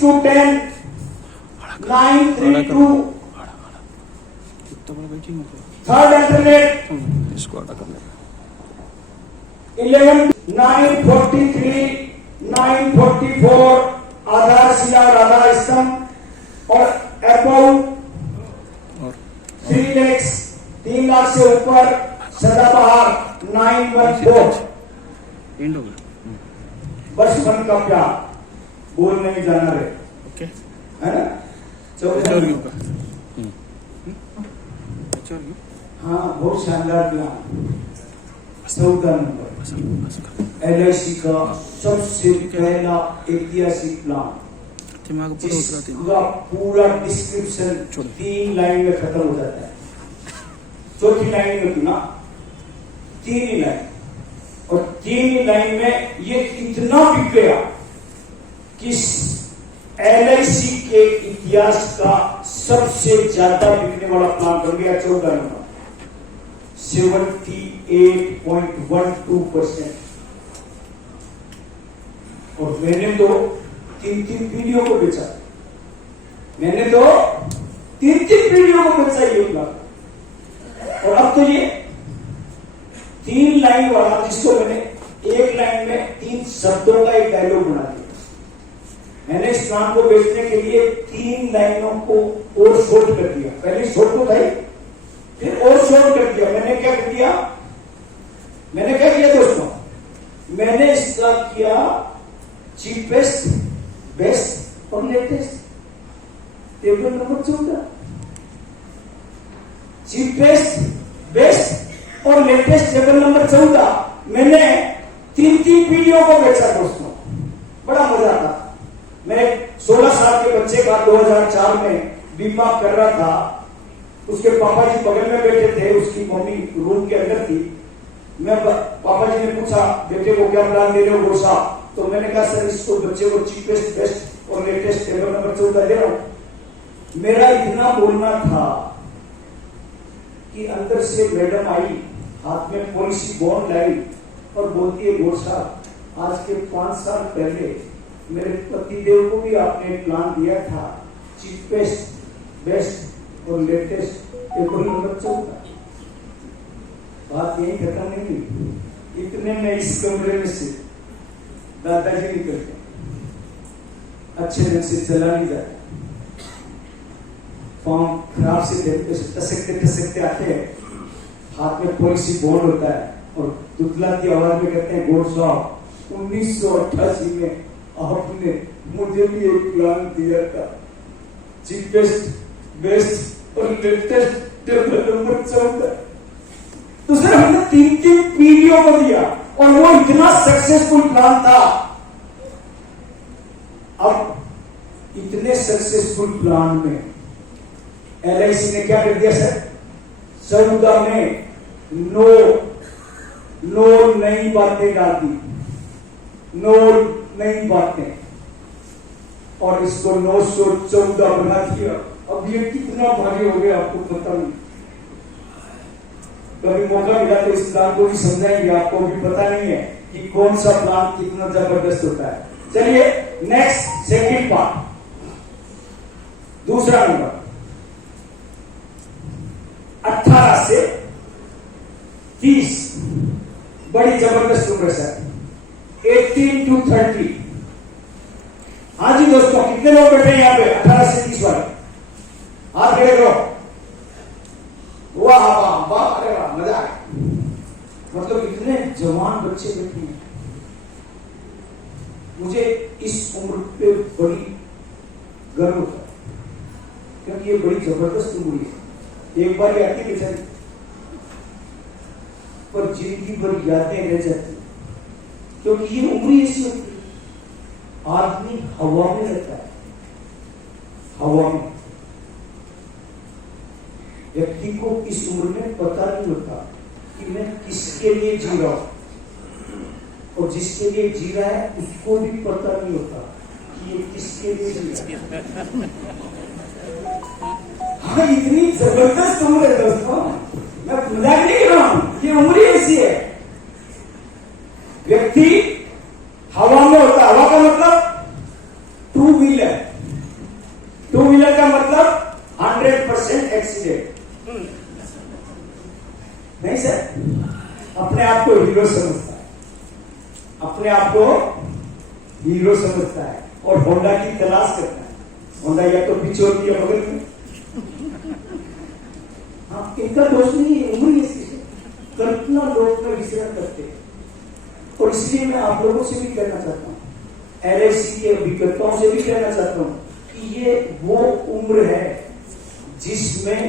to 10, 9, 3, 2. Third alternate इसको अड़ा कर ले 11, 943, 944 आधारशिला और आधार स्तंभ और अबाउट और 3 लाख से ऊपर सदाबहार 914 एंड हो गया बस मन का प्यार बोल नहीं जाना रे ओके है ना और क्यों का और हाँ बहुत शानदार प्लान 14 नंबर LIC का सबसे पहला ऐतिहासिक प्लान दिमाग पर उतरा जिसका पूरा डिस्क्रिप्शन 3 लाइन में खत्म हो जाता है चौथी लाइन में क्यों ना 3 ही लाइन और 3 ही लाइन में ये इतना बिक गया कि LIC के इतिहास का सबसे ज्यादा बिकने वाला प्लान बन गया 14 नंबर 78.12%। और मैंने तो 3 पीढ़ियों को बेचा मैंने तो 3 पीढ़ियों को बेचा ये प्लान और अब तो ये 3 लाइन वाला जिसको मैंने एक लाइन में 3 शब्दों का एक डायलॉग बना दिया मैंने इस प्लान को बेचने के लिए 3 लाइनों को और शॉर्ट कर दिया पहले शॉर्ट तो था फिर और शॉर्ट कर दिया मैंने क्या किया दोस्तों मैंने इसका किया चीपेस्ट बेस्ट और latest table number 14 cheapest best और लेटेस्ट टेबल नंबर 14 मैंने 3 पीढ़ियों को बेचा दोस्तों बड़ा मजा आता मैं 16 साल के बच्चे का 2004 में बीमा कर रहा था उसके पापा जी बगल में बैठे थे उसकी मम्मी रूम के अंदर थी मैं पापा जी ने पूछा बेटे को क्या प्लान दे रहे हो गोसा तो मैंने कहा सर इसको बच्चे को चीपेस्ट बेस्ट और लेटेस्ट टेबल नंबर 14 दे रहा हूं मेरा इतना बोलना था कि अंदर से मैडम आई हाथ में पॉलिसी बॉन्ड लाई और बोलती है गोसा आज के 5 साल पहले मेरे पतिदेव को भी आपने प्लान दिया था चीपेस्ट बेस्ट और लेटेस्ट टेबल नंबर 14 बात यही खत्म नहीं हुई इतने में इस कमरे में से दादाजी निकलते अच्छे ढंग से चला नहीं जाता फॉर्म खराब से टसकते आते हैं हाथ में पॉलिसी बॉन्ड होता है और दुतलाती आवाज में कहते हैं गोड साहब 1988 में आपने मुझे भी एक प्लान दिया था चीपेस्ट बेस्ट और लेटेस्ट टेबल नंबर 14 तो सर हमने 3 पीढ़ियों को दिया और वो इतना सक्सेसफुल प्लान था अब इतने सक्सेसफुल प्लान में LIC ने क्या कर दिया सर 14 में नो नई बातें डाल दी नो नई बातें और इसको 914 बना दिया अब ये कितना भारी हो गया आपको पता नहीं कभी मौका मिला तो इस प्लान को भी समझाएंगे आपको भी पता नहीं है कि कौन सा प्लान कितना जबरदस्त होता है चलिए नेक्स्ट सेकंड पार्ट दूसरा नंबर 18 से 30 बड़ी जबरदस्त उम्र सर 18 to 30 हाँ जी दोस्तों कितने लोग बैठे हैं यहाँ पे 18 से 30 वाले हाथ खड़े करो वाह वाह वाह अरे वाह मजा आया मतलब इतने जवान बच्चे बैठे हैं मुझे इस उम्र पे बड़ी गर्व होता है क्योंकि ये बड़ी जबरदस्त उम्र है एक बार आती है बेचारी पर जिंदगी भर यादें रह जाती क्योंकि ये उम्र ऐसी होती है आदमी हवा में रहता है हवा में व्यक्ति को इस उम्र में पता नहीं होता कि मैं किसके लिए जी रहा हूं और जिसके लिए जी रहा है उसको भी पता नहीं होता कि ये किसके लिए जी रहा है हाँ इतनी जबरदस्त उम्र है दोस्तों मैं मजाक नहीं कर रहा हूं ये उम्र ऐसी है व्यक्ति हवा में होता हवा का मतलब 2 व्हीलर होंडा या तो पीछे होती है बगल में। हाँ, इनका दोष नहीं है, उम्र ही ऐसी है। कल्पना लोग में विचरण करते हैं। और इसलिए मैं आप लोगों से भी कहना चाहता हूँ, LIC के अभिकर्ताओं से भी कहना चाहता हूँ कि ये वो उम्र है जिसमें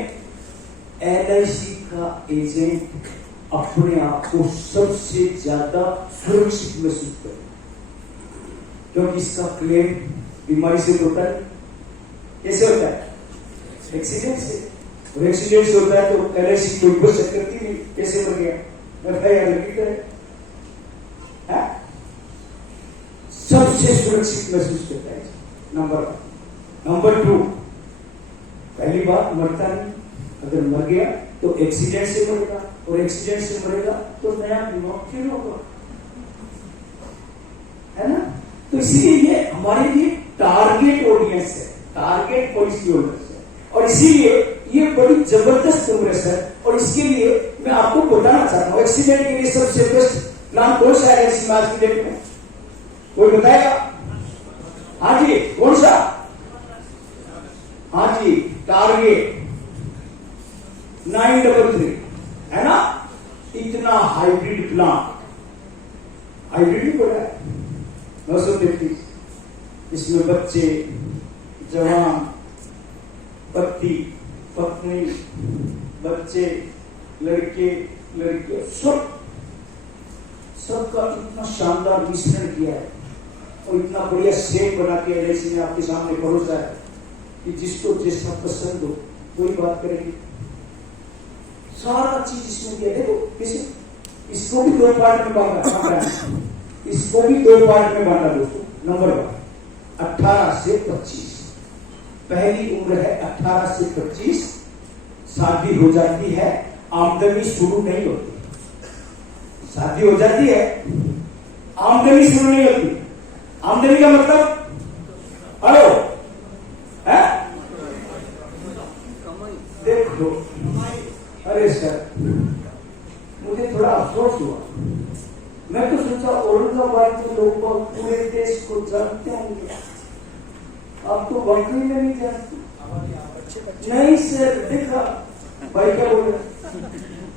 LIC का एजेंट अपने आप को सबसे ज्यादा सुरक्षित महसूस करे, क्योंकि इसका क्लेम बीमारी से होता है। कैसे होता है? एक्सीडेंट से। और एक्सीडेंट से होता है तो LIC कोई बच करती नहीं। कैसे मर गया? FIR लगी है। सबसे सुरक्षित महसूस करता है, नंबर 1। नंबर 2, पहली बात मरता नहीं। अगर मर गया तो एक्सीडेंट से मरेगा, और एक्सीडेंट से मरेगा तो नया बीमा फिर होगा, है ना? तो इसीलिए ये हमारे लिए टारगेट ऑडियंस है, टारगेट पॉलिसी होल्डर्स है, और इसीलिए ये बड़ी जबरदस्त उम्र है सर। और इसके लिए मैं आपको बताना चाहता हूँ, एक्सीडेंट के लिए सबसे बेस्ट प्लान कौन सा है इस आज की डेट में? कोई बताएगा? हाँ जी, कौन सा? हाँ जी, टारगेट 933 है ना? इतना हाइब्रिड प्लान, हाइब्रिड ही बोला है 933। इसमें बच्चे, जवान, पति पत्नी, बच्चे, लड़के लड़कियां, सबका इतना शानदार मिश्रण किया है और इतना बढ़िया सेट बना के LIC ने आपके सामने परोसा है कि जिसको जैसा पसंद हो वही बात करेगी। सारा चीज इसमें दिया। देखो किसी इसको भी 2 पार्ट में बांटा है, इसको भी 2 पार्ट में बांटा दोस्तों। नंबर 1, 18 से 25। पहली उम्र है 18 से 25। शादी हो जाती है, आमदनी शुरू नहीं होती। शादी हो जाती है, आमदनी शुरू नहीं होती। आमदनी का मतलब, हेलो, है? देख लो, अरे सर मुझे थोड़ा अफसोस हुआ। मैं तो सोचा औरंगाबाद के लोग पूरे देश को जानते होंगे, आप तो वाकई में नहीं जानते। नहीं सर, देखा भाई क्या बोल रहे,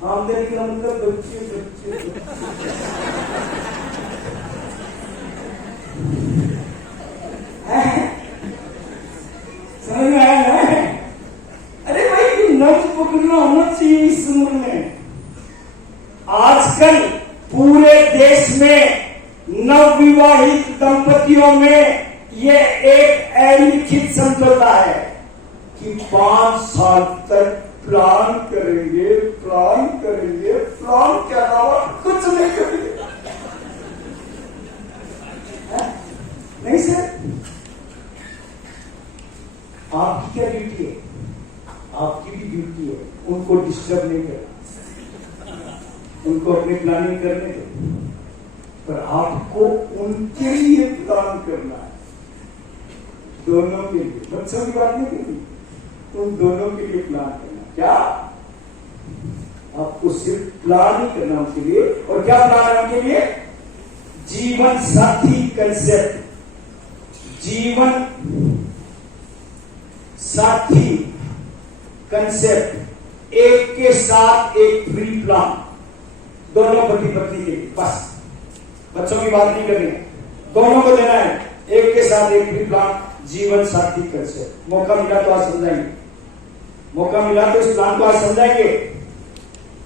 आमदनी का मतलब बच्चे बच्चे। समझ में आया ना? अरे भाई नब्ज पकड़ना होना चाहिए इस उम्र में। आजकल पूरे देश में नवविवाहित दंपतियों में ये एक अलिखित समझौता है कि 5 साल तक प्लान करेंगे, प्लान करेंगे, प्लान के अलावा कुछ नहीं करेंगे। नहीं सर, आपकी क्या ड्यूटी है? आपकी भी ड्यूटी है उनको डिस्टर्ब नहीं करना, उनको अपनी प्लानिंग करने दो, पर आपको उनके लिए प्लान करना है। दोनों के लिए, बच्चों की बात नहीं करनी, उन दोनों के लिए प्लान करना। क्या आपको सिर्फ प्लान ही करना उनके लिए? और क्या प्लान है उनके लिए? जीवन साथी कंसेप्ट, जीवन साथी कंसेप्ट, एक के साथ एक फ्री प्लान, दोनों पति पत्नी के लिए। बस बच्चों की बात नहीं करनी, दोनों को देना है, एक के साथ एक फ्री प्लान, जीवन साथी कंसेप्ट। मौका मिला तो आज समझाएंगे, मौका मिला तो इस प्लान को आज समझाएंगे,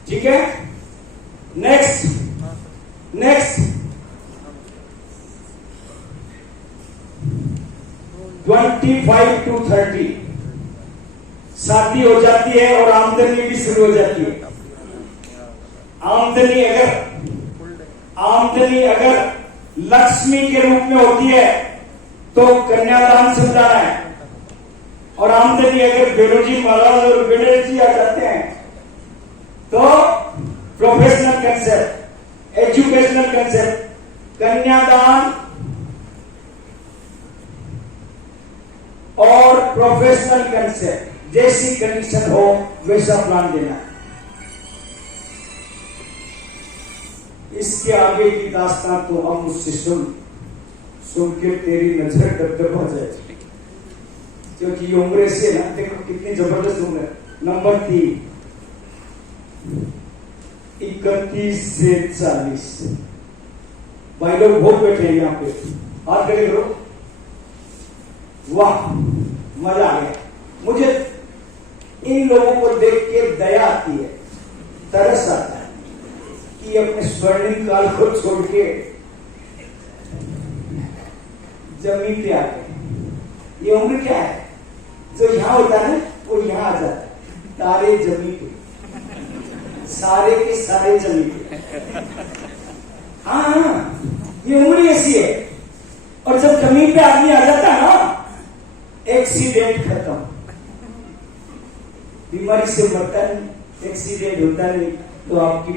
ठीक है? नेक्स्ट 25 to 30 शादी हो जाती है और आमदनी भी शुरू हो जाती है। आमदनी अगर लक्ष्मी के रूप में होती है तो कन्यादान समझाना है, और आमदनी अगर बेरोजी महाराज और गणेश जी आ जाते हैं तो प्रोफेशनल कंसेप्ट, एजुकेशनल कंसेप्ट, कन्यादान और प्रोफेशनल कंसेप्ट, जैसी कंडीशन हो वैसा प्लान देना। इसके आगे की दास्तान तो हम मुझसे सुन के तेरी नजर दबदबा जाए। क्योंकि ये उम्र से ना, देखो कितनी जबरदस्त उम्र है। नंबर 3, 31 से 40। भाई लोग बहुत बैठे हैं यहाँ पे, हाथ खड़े करो। वाह, मजा आ गया मुझे। इन लोगों को देख के दया आती है, तरस आता है कि अपने स्वर्णिम काल को छोड़ के जमीन पे आ गए। ये उम्र क्या है? जो यहां होता है वो यहां आ जाता है। तारे जमीन पे, सारे के सारे जमीन पे। हाँ, ये उम्र ऐसी है। और जब जमीन पे आदमी आ जाता है ना, एक्सीडेंट खत्म। बीमारी से मरता नहीं, एक्सीडेंट होता नहीं, तो आपकी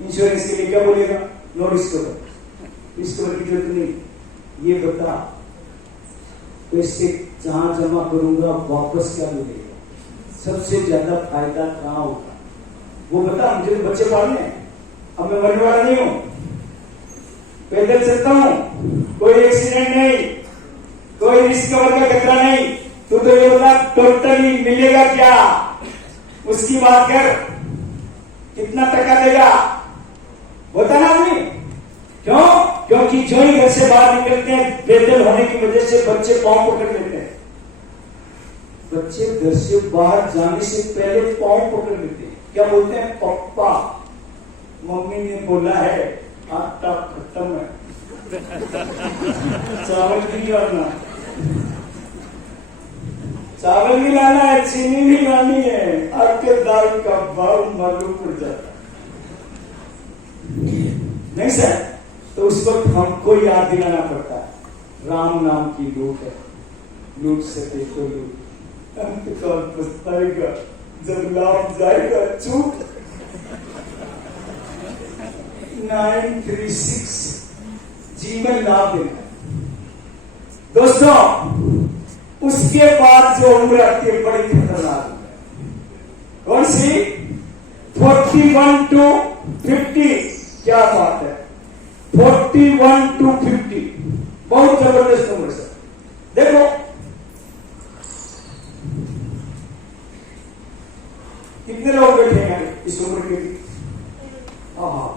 इंश्योरेंस के लिए क्या बोलेगा? नो रिस्कवर, रिस्कवर की जरूरत नहीं। ये बता, पैसे जहां जमा करूंगा वापस क्या मिलेगा? सबसे ज्यादा फायदा कहां होगा वो बता। मुझे तो बच्चे पालने हैं, अब मैं मरने वाला नहीं हूं, पैदल चलता हूं, कोई एक्सीडेंट नहीं, कोई रिस्कवर का खतरा नहीं। तू तो ये बता, टोटली मिलेगा क्या? उसकी बात कर, कितना टका देगा? बता ना आदमी। क्यों? क्योंकि जो ही घर से बाहर निकलते हैं, पैदल होने की वजह से बच्चे पांव पकड़ लेते हैं। बच्चे घर से बाहर जाने से पहले पांव पकड़ लेते हैं। क्या बोलते हैं? पप्पा, मम्मी ने बोला है आटा खत्म है, चावल भी लाना, चावल भी लाना है, चीनी भी लानी है। आपके दाल का भाव मालूम पड़ जाता नहीं सर? तो उस वक्त हमको याद दिलाना पड़ता है, राम नाम की लूट है, लूट सके तो लूट, अंतकाल पछताएगा जब लाभ जाएगा चूक। 936 जीवन लाभ देना। दोस्तों, उसके बाद जो उम्र आती है बड़ी खतरनाक है। कौन सी? 41 to 50। क्या बात है, 41 to 50, बहुत जबरदस्त उम्र सर। देखो, कितने लोग बैठे हैं इस उम्र के?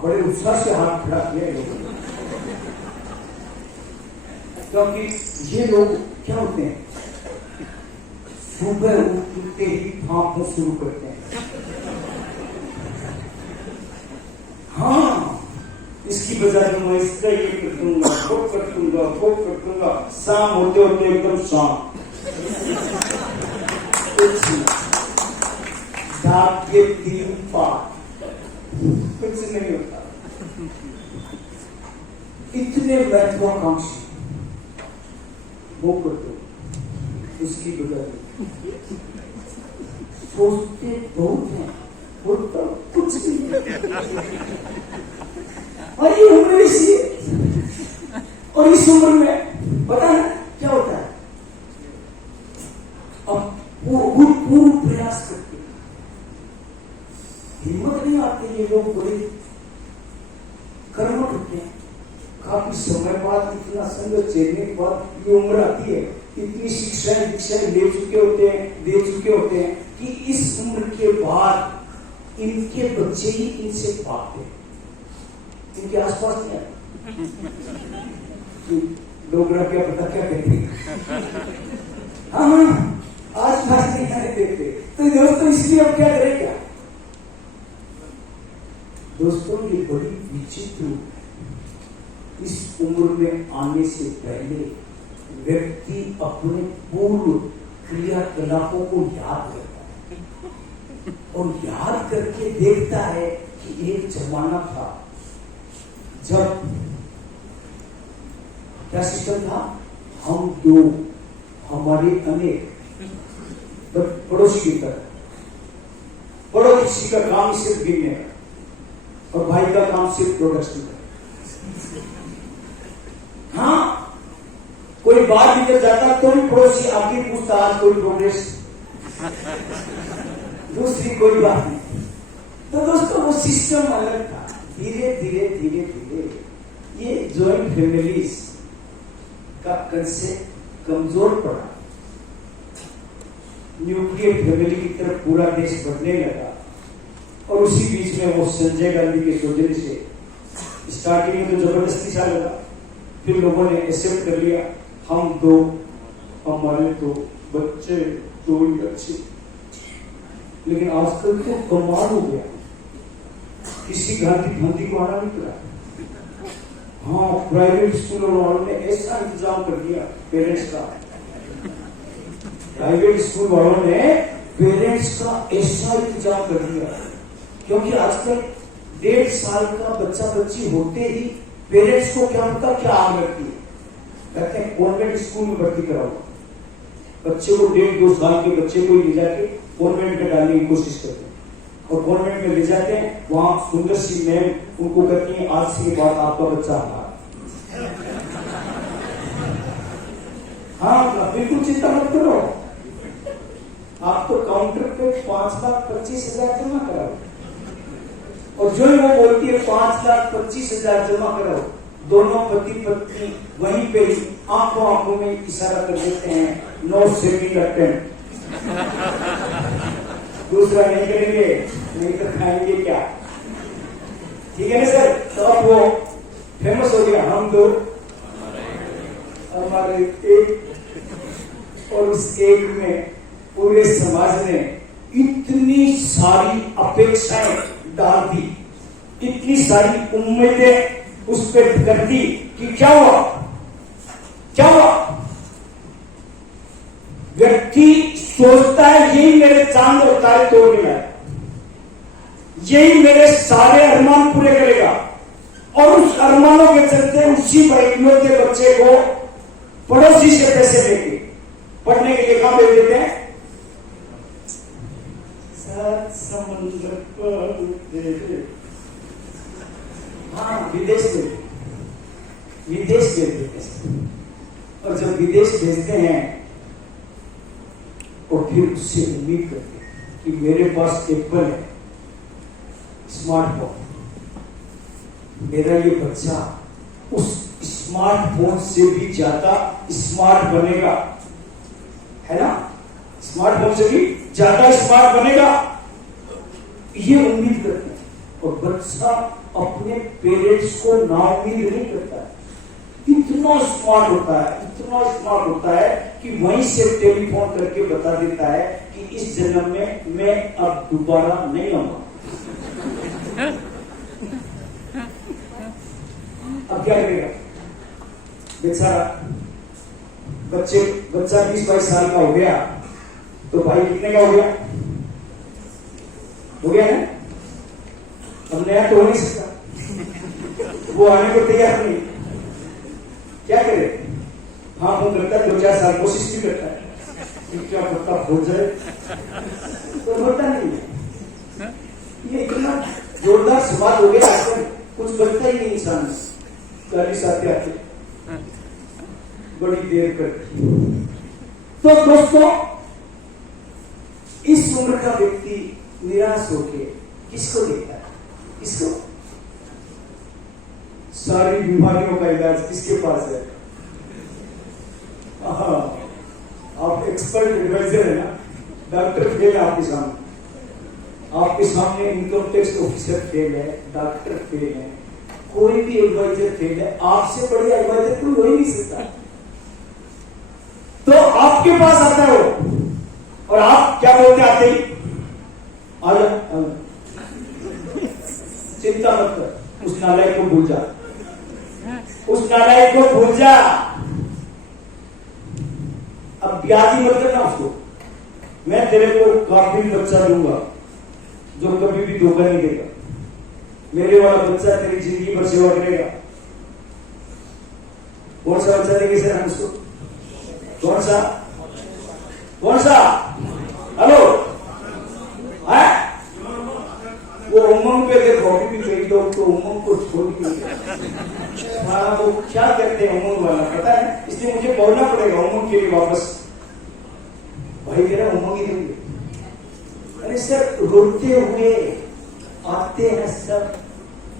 बड़े उत्साह से हाथ खड़ा किया लोगों ने, क्योंकि ये लोग क्या होते हैं, सुबह उठते ही भापना शुरू करते हैं। हाँ, इसकी बजाय मैं इसका ये कर दूंगा, वो कर दूंगा, वो कर दूंगा। शाम होते होते एकदम शाम, दांत के 3 पार्ट, कुछ नहीं होता। इतने महत्वाकांक्षी वो कर दो, उसकी बजाय सोचते बहुत हैं, होता कुछ नहीं। और ये उम्र ऐसी है। और इस उम्र में पता है क्या होता है? अब वो पूर्ण प्रयास करते, हिम्मत नहीं आती। ये लोग बड़े कर्मठ होते हैं। काफी समय बाद, इतना संघर्ष झेलने के बाद ये उम्र आती है। इतनी शिक्षाएं दीक्षाएं दे चुके होते हैं कि इस उम्र के बाद इनके बच्चे ही इनसे भागते हैं, इनके आसपास नहीं आते। लोग क्या पता क्या कहते हैं। हाँ, आसपास नहीं आने देते। तो दोस्तों, इसलिए अब क्या करें? क्या दोस्तों, ये बड़ी विचित्र, इस उम्र में आने से पहले व्यक्ति अपने पूर्व क्रियाकलापों को याद करता है और याद करके देखता है कि एक जमाना था जब क्या सिस्टम था, हम दो, हमारे अनेक, पड़ोसी की तरह। पड़ोसी का काम सिर्फ गिनने का और भाई का काम सिर्फ प्रोडक्शन का। हाँ, कोई बात निकल जाता तो भी पड़ोसी आगे पूछता, आज कोई प्रोग्रेस, दूसरी कोई बात नहीं। तो दोस्तों, वो सिस्टम अलग था। धीरे धीरे धीरे धीरे ये जॉइंट फैमिलीज का कंसेप्ट कमजोर पड़ा। न्यूक्लियर फैमिली की तरफ पूरा देश बढ़ने लगा। और उसी बीच में वो संजय गांधी के सौजन्य से स्टार्टिंग में तो जबरदस्ती सा लगा, फिर लोगों ने एक्सेप्ट कर लिया, हम दो, हमारे दो बच्चे, दो ही बच्चे। लेकिन आजकल तो कमाल हो गया, किसी गांधी फंदी को आना नहीं पड़ा। हाँ, प्राइवेट स्कूलों वालों ने ऐसा इंतजाम कर दिया पेरेंट्स का, प्राइवेट स्कूल वालों ने पेरेंट्स का ऐसा इंतजाम कर दिया, क्योंकि आजकल 1.5 साल का बच्चा बच्ची होते ही पेरेंट्स को क्या पता क्या आग लगती है, कहते हैं कॉन्वेंट स्कूल में भर्ती कराओ बच्चे को। 1.5-2 साल के बच्चे को ले जाके कॉन्वेंट में डालने की कोशिश करते हैं, और कॉन्वेंट में ले जाते हैं, वहां सुंदर सी मैम उनको कहती है आज से बाद आपका बच्चा हमारा। हाँ, बिल्कुल चिंता मत करो, आप तो काउंटर पे 5,25,000 जमा कराओ, और जो वो बोलती है 5,25,000 जमा कराओ, दोनों पति पत्नी वहीं पे ही आंखों में इशारा कर देते हैं, नो सेविंग अटेम्प्ट, दूसरा नहीं करेंगे, नहीं तो खाएंगे क्या। ठीक है ना सर? तो अब वो फेमस हो गया, हम दो हमारे एक, और उस एक में पूरे समाज ने इतनी सारी अपेक्षाएं डाल दी, इतनी सारी उम्मीदें उस पर कर दी कि क्या हुआ, क्या हुआ? व्यक्ति सोचता है यही मेरे चांद और तारे तोड़ के लाए, यही मेरे सारे अरमान पूरे करेगा, और उस अरमानों के चलते उसी बहनों के बच्चे को पड़ोसी से पैसे लेके पढ़ने के लिए कहां भेज देते हैं? समुद्र पर, हाँ, विदेश में, विदेश भेजते हैं। और जब विदेश भेजते हैं और फिर उससे उम्मीद करते हैं कि मेरे पास एप्पल है, स्मार्टफोन, मेरा ये बच्चा उस स्मार्टफोन से भी ज्यादा स्मार्ट बनेगा, है ना? स्मार्टफोन से भी ज्यादा स्मार्ट बनेगा, ये उम्मीद करते हैं। और बच्चा अपने पेरेंट्स को नाउम्मीद नहीं करता है, इतना स्मार्ट होता है, इतना स्मार्ट होता है कि वहीं से टेलीफोन करके बता देता है कि इस जन्म में मैं अब दोबारा नहीं आऊंगा। अब क्या करेगा बेचारा? बच्चा 20-22 साल का हो गया तो भाई कितने का हो गया? हो गया है? अब नया तो हो नहीं सकता, वो आने को तैयार नहीं, क्या करे? हाँ, वो करता है 2-4 साल कोशिश भी करता है, क्या पता हो जाए, तो होता नहीं है। ये इतना जोरदार समाज हो गया आजकल, कुछ बचता ही नहीं इंसान। 40 आते बड़ी देर करती। तो दोस्तों, इस उम्र का व्यक्ति निराश होके किसको देखता है? किसको? सारी बीमारियों का इलाज किसके पास है? आप एक्सपर्ट एडवाइजर है ना, डॉक्टर फेल है आपके सामने इनकम टैक्स ऑफिसर फेल है, डॉक्टर फेल है, कोई भी एडवाइजर फेल है, आपसे बड़ी एडवाइजर कोई हो ही नहीं सकता। तो आपके पास आता है वो, और आप क्या बोलते आते ही? चिंता मत कर, उस नालायक को भूल जा, उस नालायक को भूल जा। अब ब्याज ही मत करना उसको, मैं तेरे को काफी बच्चा दूंगा जो कभी भी धोखा नहीं देगा, मेरे वाला बच्चा तेरी जिंदगी भर सेवा करेगा। कौन सा बच्चा देंगे सर हम उसको? कौन सा? हेलो, है वो उमंग पे देखो, अभी भी कई लोग तो उमंग को छोड़ के हाँ, वो क्या करते हैं उमंग वाला पता है, इसलिए मुझे बोलना पड़ेगा उमंग के लिए वापस। भाई मेरा उमंग ही नहीं, अरे सर रोते हुए आते हैं सब,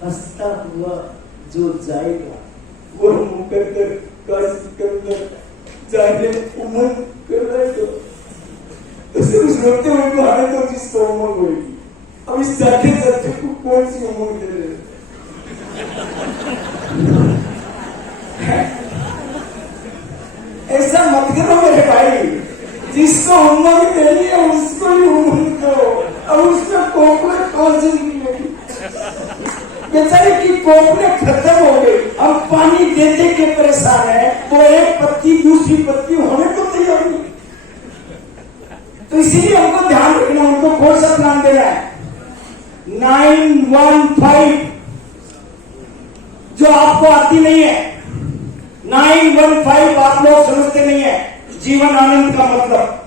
हंसता हुआ जो जाएगा वो मुकद्दर का सिकंदर जाने उमंग कर रहे तो रोते हुए को आने तो जिसको उमंग होगी। अब इस जाते जाते को कौन सी उमंग दे रहे? ऐसा मत करो मेरे भाई, जिसको उमंग देनी है उसको ही उमंग दो। अब उसमें कोपरे कौन सी मिलेगी? बेचारे की कोपरे खत्म हो गई, अब पानी देते के परेशान है, वो एक पत्ती दूसरी पत्ती होने को तैयार नहीं। तो इसीलिए हमको ध्यान रखना, उनको कौन सा प्लान देना है? 915 जो आपको आती नहीं है, 915 आप लोग समझते नहीं है जीवन आनंद का मतलब।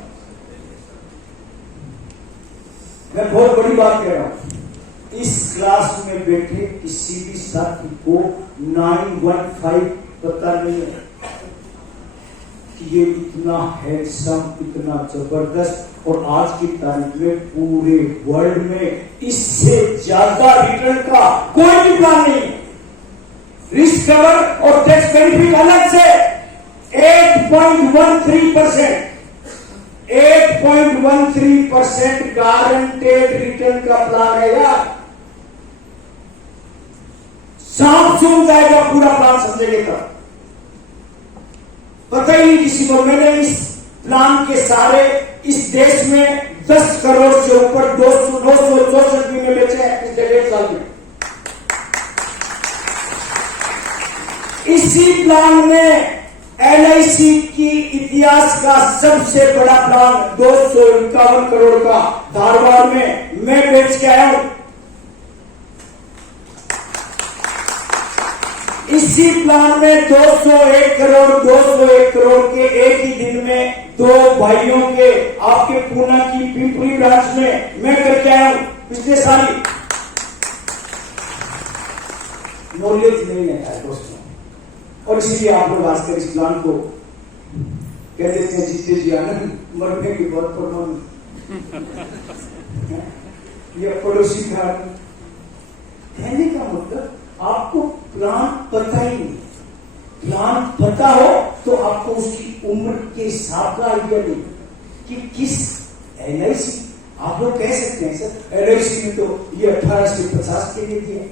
मैं बहुत बड़ी बात कह रहा हूं, इस क्लास में बैठे किसी भी साथी को 915 पता नहीं है कि ये इतना हैंडसम, इतना जबरदस्त, और आज की तारीख में पूरे वर्ल्ड में इससे ज्यादा रिटर्न का कोई भी प्लान नहीं। रिस्क कवर और टैक्स बेनिफिट अलग से 8.13%, 8.13% गारंटेड रिटर्न का प्लान है यार। सांप सूंघ जाएगा पूरा प्लान समझेंगे तब, पता ही नहीं किसी को। मैंने इस प्लान के सारे इस देश में 10 करोड़ से ऊपर 264 में बेचे हैं पिछले 1.5 साल में। इसी प्लान में LIC की इतिहास का सबसे बड़ा प्लान 251 करोड़ का धारवाड़ में मैं बेच के आया हूं। इसी प्लान में 201 करोड़ के एक ही दिन में 2 भाइयों के आपके पूना की पिंपरी ब्रांच में मैं करके आया हूं पिछले साल ही। नॉलेज नहीं है दोस्तों, और इसीलिए आप लोग आजकल इस प्लान को कहते हैं जीते जी आनंद, मरने की बहुत परमान या पड़ोसी का कहने का मतलब आपको प्लान पता ही नहीं। प्लान पता हो तो आपको उसकी उम्र के हिसाब का आइडिया नहीं कि किस LIC, आप लोग कह सकते हैं सर LIC में तो ये 18 से 50 के लिए दिया,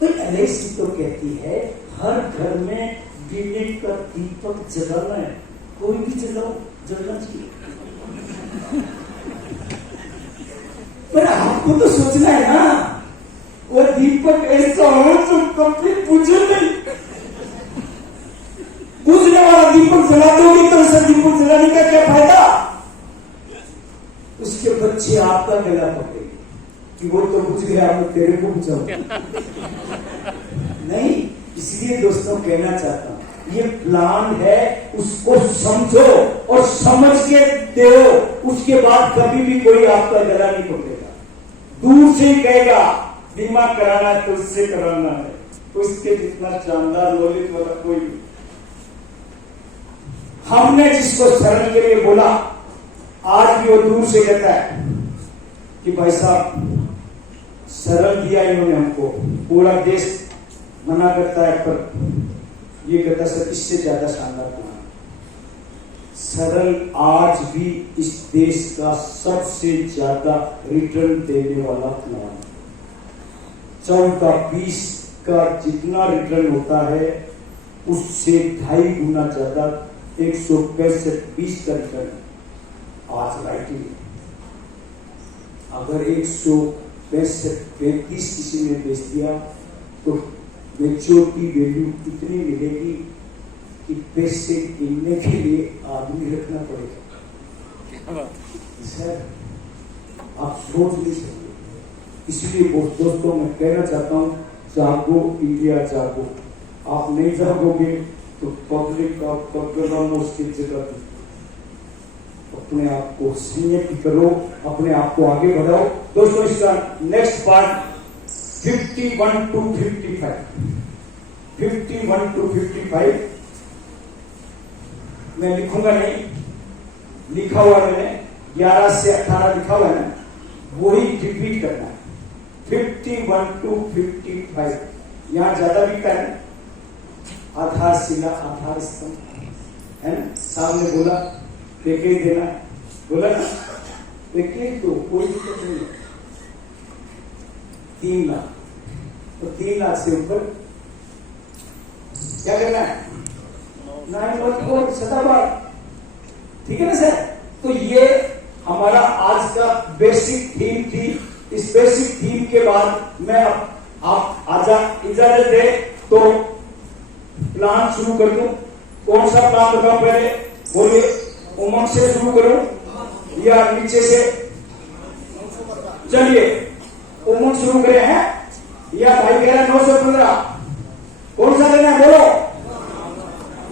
तो LIC तो कहती है हर घर में दीने का दीपक जलाना है, कोई भी जलाओ, जलना चाहिए। पर आपको तो सोचना है ना, वो दीपक ऐसा हो जो कभी बुझे नहीं। बुझने वाला दीपक जला दोगे तो ऐसा दीपक जलाने का क्या फायदा? उसके बच्चे आपका गला पकड़ेंगे कि वो तो बुझ गया, मैं तेरे को बुझाऊं नहीं। इसलिए दोस्तों कहना चाहता हूं, ये प्लान है, उसको समझो और समझ के दो, उसके बाद कभी भी कोई आपका गला नहीं पकड़ेगा। दूर से ही कहेगा बीमा कराना है तो उससे कराना है, उसके जितना शानदार नॉलेज वाला कोई नहीं। हमने जिसको सरल के लिए बोला, आज भी वो दूर से कहता है कि भाई साहब सरल दिया इन्होंने हमको, पूरा देश मना करता है, पर ये कहता सर इससे ज्यादा शानदार प्लान। सरल आज भी इस देश का सबसे ज्यादा रिटर्न देने वाला प्लान। 14-20 का जितना रिटर्न होता है उससे 2.5 गुना ज्यादा 165-20 का रिटर्न आज राइटिंग। अगर 165-35 किसी ने बेच दिया तो मेच्योरिटी वैल्यू इतनी मिलेगी कि पैसे गिनने के लिए आदमी रखना पड़ेगा। सर आप सोच नहीं सकते। इसलिए दोस्तों मैं कहना चाहता हूं, जागो इंडिया जागो। आप नहीं जागोगे तो पब्लिक का प्रोग्राम उसकी जगह दी। अपने आप को संयत करो, अपने आप को आगे बढ़ाओ। दोस्तों इसका नेक्स्ट पार्ट 51 to 55 मैं लिखूंगा नहीं, लिखा हुआ मैंने 11 से 18 लिखा हुआ है ना, वही रिपीट करना है। 51 to 55 यहां ज्यादा लिखा है, आधार शिला आधार स्तंभ है ना, सामने बोला देखे ही देना, बोला ना 21 दो, कोई दिक्कत नहीं है। 3 लाख, तो 3 लाख से ऊपर क्या करना है? 9 सदाबाद, ठीक है ना सर? तो ये हमारा आज का बेसिक थीम थी। इस बेसिक थीम के बाद मैं आप इजाजत दे तो प्लान शुरू कर दूं। कौन सा प्लान बताऊं पहले? बोलिए। उमंग से शुरू करूं या नीचे से? चलिए उमंग शुरू करें हैं या भाई कह रहा 915? कौन सा लेना है बोलो?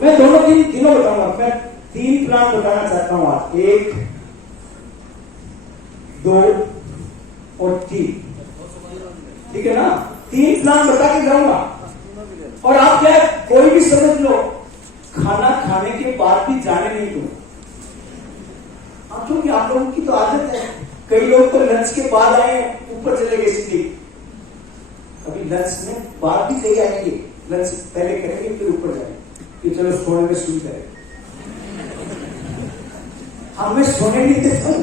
मैं दोनों तीनों बताऊंगा। मैं 3 प्लान बताना चाहता हूं आज, 1, 2 और 3, ठीक है ना? 3 प्लान बता के जाऊंगा। और आप क्या कोई भी समझ लो, खाना खाने के बाद भी जाने नहीं दो। क्योंकि आप लोगों की तो आदत है, कई लोग तो लंच के बाद आए ऊपर चले गए सीधे। अभी लंच में बाद भी कहीं आएंगे, लंच पहले करेंगे फिर ऊपर जाएंगे कि चलो सोने में सुन करें। हाँ, मैं सोने नहीं देता हूं।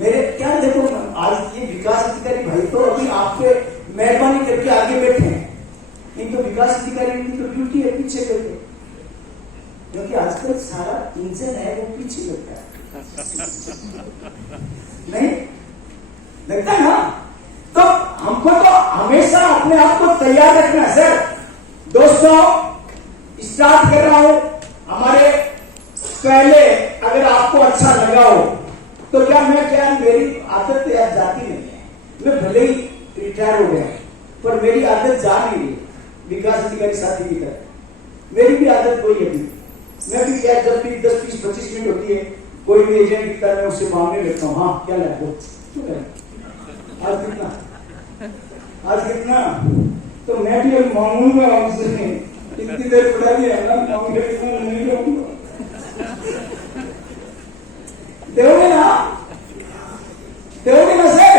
मेरे क्या देखो, आज ये विकास अधिकारी भाई तो अभी आपके मेहरबानी करके आगे बैठे हैं, नहीं तो विकास अधिकारी की तो ड्यूटी है पीछे करके, क्योंकि आजकल सारा इंजन है वो पीछे लगता है। नहीं लगता है ना? तो हमको तो हमेशा अपने आप को तैयार रखना है सर। दोस्तों, स्टार्ट कर रहा हूं। हमारे पहले अगर आपको अच्छा लगा हो तो क्या मेरी आदत यार जाती नहीं है। मैं भले ही रिटायर हो गया पर मेरी आदत जा नहीं रही। विकास अधिकारी साथी की तरह मेरी भी आदत वही है। मैं भी क्या, जब भी 10, 20, 25 मिनट होती है, कोई भी एजेंट दिखता है, मैं उससे मांगने लगता हूँ, हाँ क्या लाए हो, क्यों करें, आज कितना, तो मैं भी अब मांगूंगा उससे। इतनी देर पड़ा भी है ना, मांगने कितना नहीं रहूंगा। दोगे ना सर?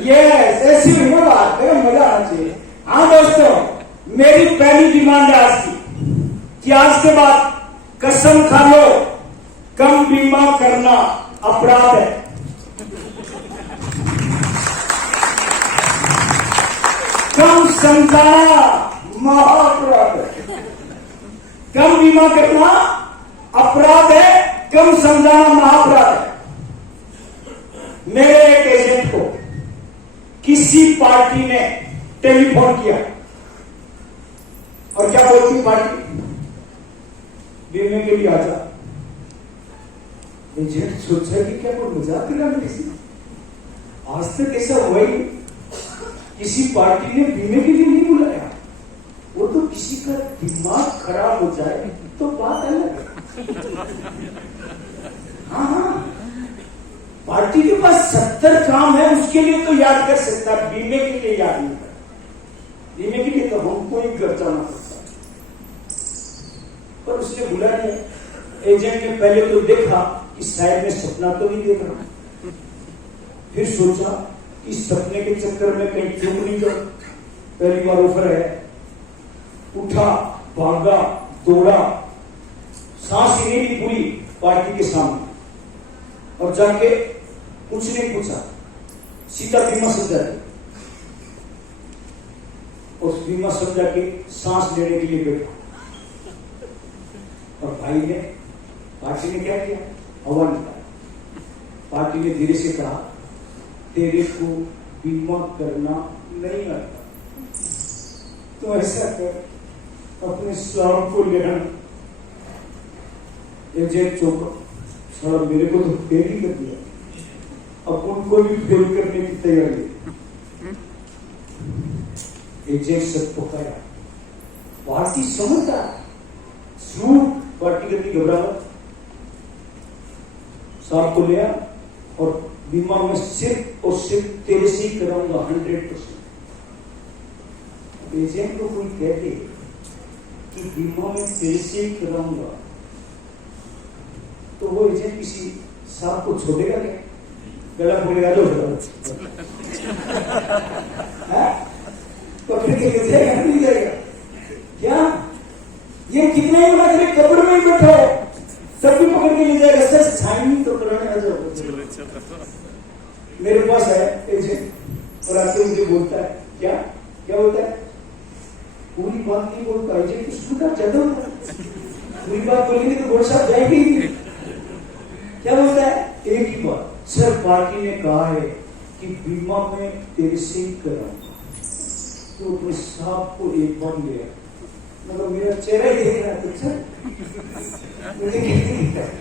यस, ऐसी ही बात है, मजा आना चाहिए। हाँ दोस्तों, मेरी पहली डिमांड है आज की कि आज के बाद कसम खा लो, कम बीमा करना अपराध है। कम समझाना महाअपराध है। कम बीमा करना अपराध है, कम समझाना महाअपराध है। मेरे एक एजेंट को किसी पार्टी ने टेलीफोन किया और क्या बोलती पार्टी? बीमे के लिए आजा। एजेंट सोचा कि क्या कोई मजाक कर रहा है किसी? आज तक ऐसा हुआ ही, किसी पार्टी ने बीमे के लिए नहीं बुलाया। वो तो किसी का दिमाग खराब हो जाए तो बात अलग है। हाँ, पार्टी के पास 70 काम है, उसके लिए तो याद कर सकता, बीमे के लिए याद नहीं कर। बीमे के लिए तो हमको ही घर जाना पड़ता, पर उसने बुला दिया। एजेंट ने पहले तो देखा कि शायद मैं सपना तो नहीं देख रहा, फिर सोचा कि सपने के चक्कर में कहीं चूक नहीं कर, पहली बार ऑफर है। उठा, भागा, दौड़ा, सांस ही नहीं ली पूरी पार्टी के सामने, और जाके कुछ नहीं पूछा, सीधा बीमा समझा दिया। उस बीमा समझा के सांस लेने के लिए बैठा, और भाई ने, पार्टी ने क्या किया? हवा निकाला। पार्टी ने धीरे से कहा, तेरे को बीमा करना नहीं आता, तो ऐसा कर, अपने साहब को लेना। एजेंट चौक, साला मेरे को तो फेल ही कर दिया, अब उनको भी फेल करने की तैयारी। एजेंट सब पकाया, पार्टी समझता, सूट पार्टी करनी घबराहट, साहब को लिया और बीमा में सिर्फ और सिर्फ तेरे से ही कराऊंगा 100%। एजेंट को कोई कहते कि बीमा में तेरे से ही कराऊंगा, तो वो एजेंट किसी साहब को छोड़ेगा क्या? गला बोलेगा जो तो फिर जाएगा नहीं जाएगा क्या? ये कितने ही बना कब्र में ही बैठो, तब भी पकड़ के ले जाएगा, सर साइन तो कराने आ जाओ। मेरे पास है एजेंट और आके मुझे बोलता है, क्या क्या बोलता है, पूरी बात नहीं बोलता, एजेंट तो सुनता ज्यादा होता है, पूरी बात बोलेंगे तो गोड़ साहब जाएंगे ही नहीं। क्या बोलता है, एक ही बात, सर पार्टी ने कहा है कि बीमा में तेरे से ही कराऊंगा, तो अपने साहब को एक बार ले आया। मतलब मेरा चेहरा ही देख रहा है, सर मुझे कैसे दिखता है,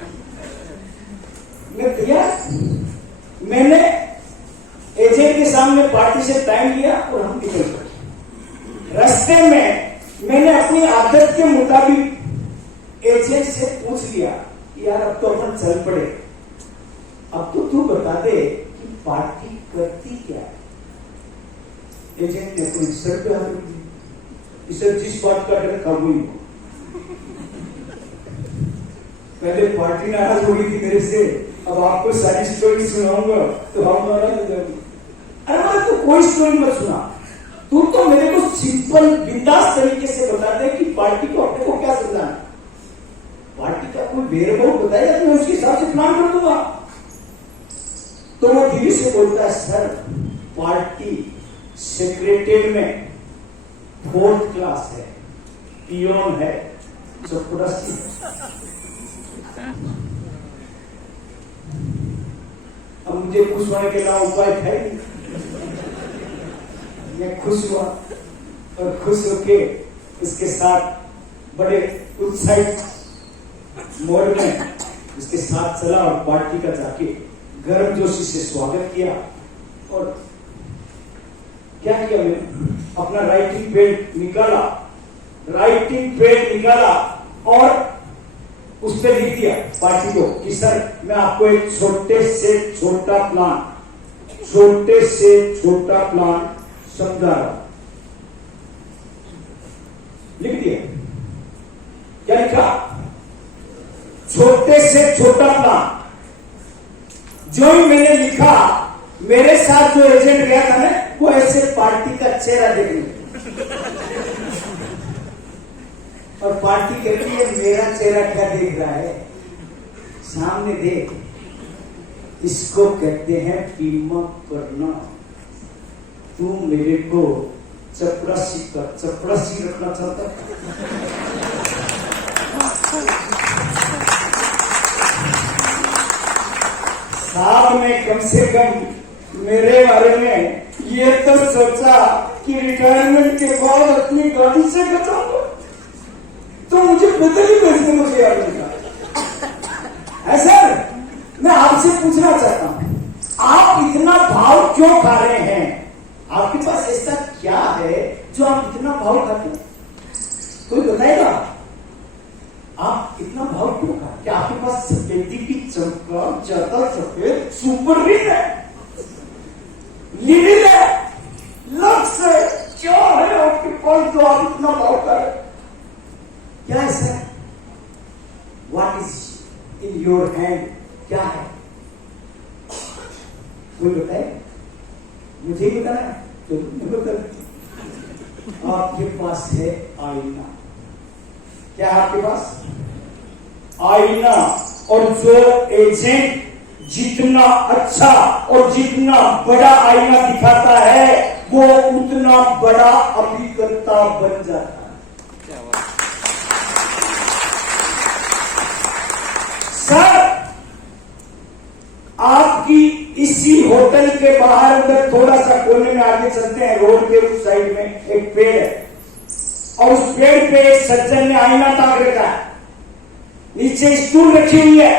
मैं तैयार। मैंने एजेंट के सामने पार्टी से टाइम लिया और हम निकल गए। रास्ते में मैंने अपनी आदत के मुताबिक एजेंट से पूछ लिया कि यार अब तो अपन चल पड़े, अब तो तू बता दे कि पार्टी करती क्या है। एजेंट ने अपने सर पे हाथ रख दिया, सर जिस बात का डर था वही हो। पहले पार्टी नाराज हो गई थी मेरे से, अब आपको सारी स्टोरी सुनाऊंगा तो हम नाराज हो जाएंगे। अरे मैं तो कोई स्टोरी मत सुना, तू तो मेरे को सिंपल बिंदास तरीके से बता दे कि पार्टी को अपने को क्या समझाना, पार्टी का कोई बेरबो बताएगा तो मैं उसके हिसाब से प्लान कर दूंगा। तो वो धीरे से बोलता है, सर पार्टी सेक्रेटरी में 4th क्लास है, पियोन है, चपरासी। अब मुझे खुश होने के अलावा उपाय है नहीं। मैं खुश हुआ और खुश होके उसके साथ बड़े उत्साहित मोड में उसके साथ चला और पार्टी का जाके गर्म जोशी से स्वागत किया। और क्या किया मैंने, अपना राइटिंग पैड निकाला और उस पर लिख दिया पार्टी को कि सर मैं आपको एक छोटे से छोटा प्लान समझा रहा। लिख दिया, क्या लिखा, छोटे से छोटा प्लान। जो ही मैंने लिखा, मेरे साथ जो एजेंट गया था ना, वो ऐसे पार्टी का चेहरा देखने, और पार्टी कहती है मेरा चेहरा क्या देख रहा है, सामने देख, इसको कहते हैं बीमा करना। तू मेरे को चपरासी रखना चाहता है। साहब ने कम से कम मेरे बारे में ये तो सोचा कि रिटायरमेंट के बाद अपनी गाड़ी से बचाऊंगा, तो मुझे पता नहीं कैसे मुझे याद नहीं था। सर मैं आपसे पूछना चाहता हूं, आप इतना भाव क्यों खा रहे हैं? आपके पास ऐसा क्या है जो आप इतना भाव खाते हैं? कोई बताएगा आप इतना भाव क्यों खा? क्या आपके पास सफेदी की चमक ज्यादा सफेद सुपर रिच है, लिविल है, लक्स है, क्या है आपके पास जो आप इतना भाव खा रहे? क्या है sir? What is in your hand? क्या है? कोई बताए? मुझे ही बताना है तो मैं बता। आपके पास है आईना। क्या है आपके पास? आईना। और जो एजेंट जितना अच्छा और जितना बड़ा आईना दिखाता है, वो उतना बड़ा अभिकर्ता बन जाता है। सर आपकी इसी होटल के बाहर उधर थोड़ा सा कोने में आगे चलते हैं, रोड के उस साइड में एक पेड़ है, और उस पेड़ पे एक सज्जन ने आईना ताक रखा है, नीचे स्टूल रखी हुई है,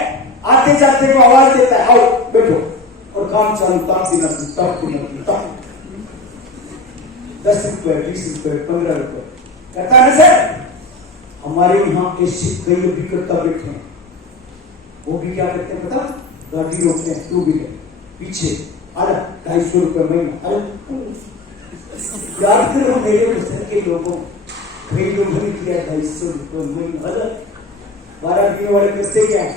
आते जाते को आवाज देता है, आओ बैठो, और काम चालू, ताप दिना ताप 10 रुपए 20 रुपए 15 रुपए कहता है ना सर। हमारे यहाँ ऐसे कई अभिकर्ता बैठे हैं, वो भी क्या करते हैं पता? गाड़ी रोकते हैं, 2 व्हीलर पीछे, अरे 250 रुपए महीना। अरे याद करो मेरे मिस्टर के लोगों, कई लोगों ने किया 250 रुपए महीना। अरे 12 दिन वाले करते क्या है?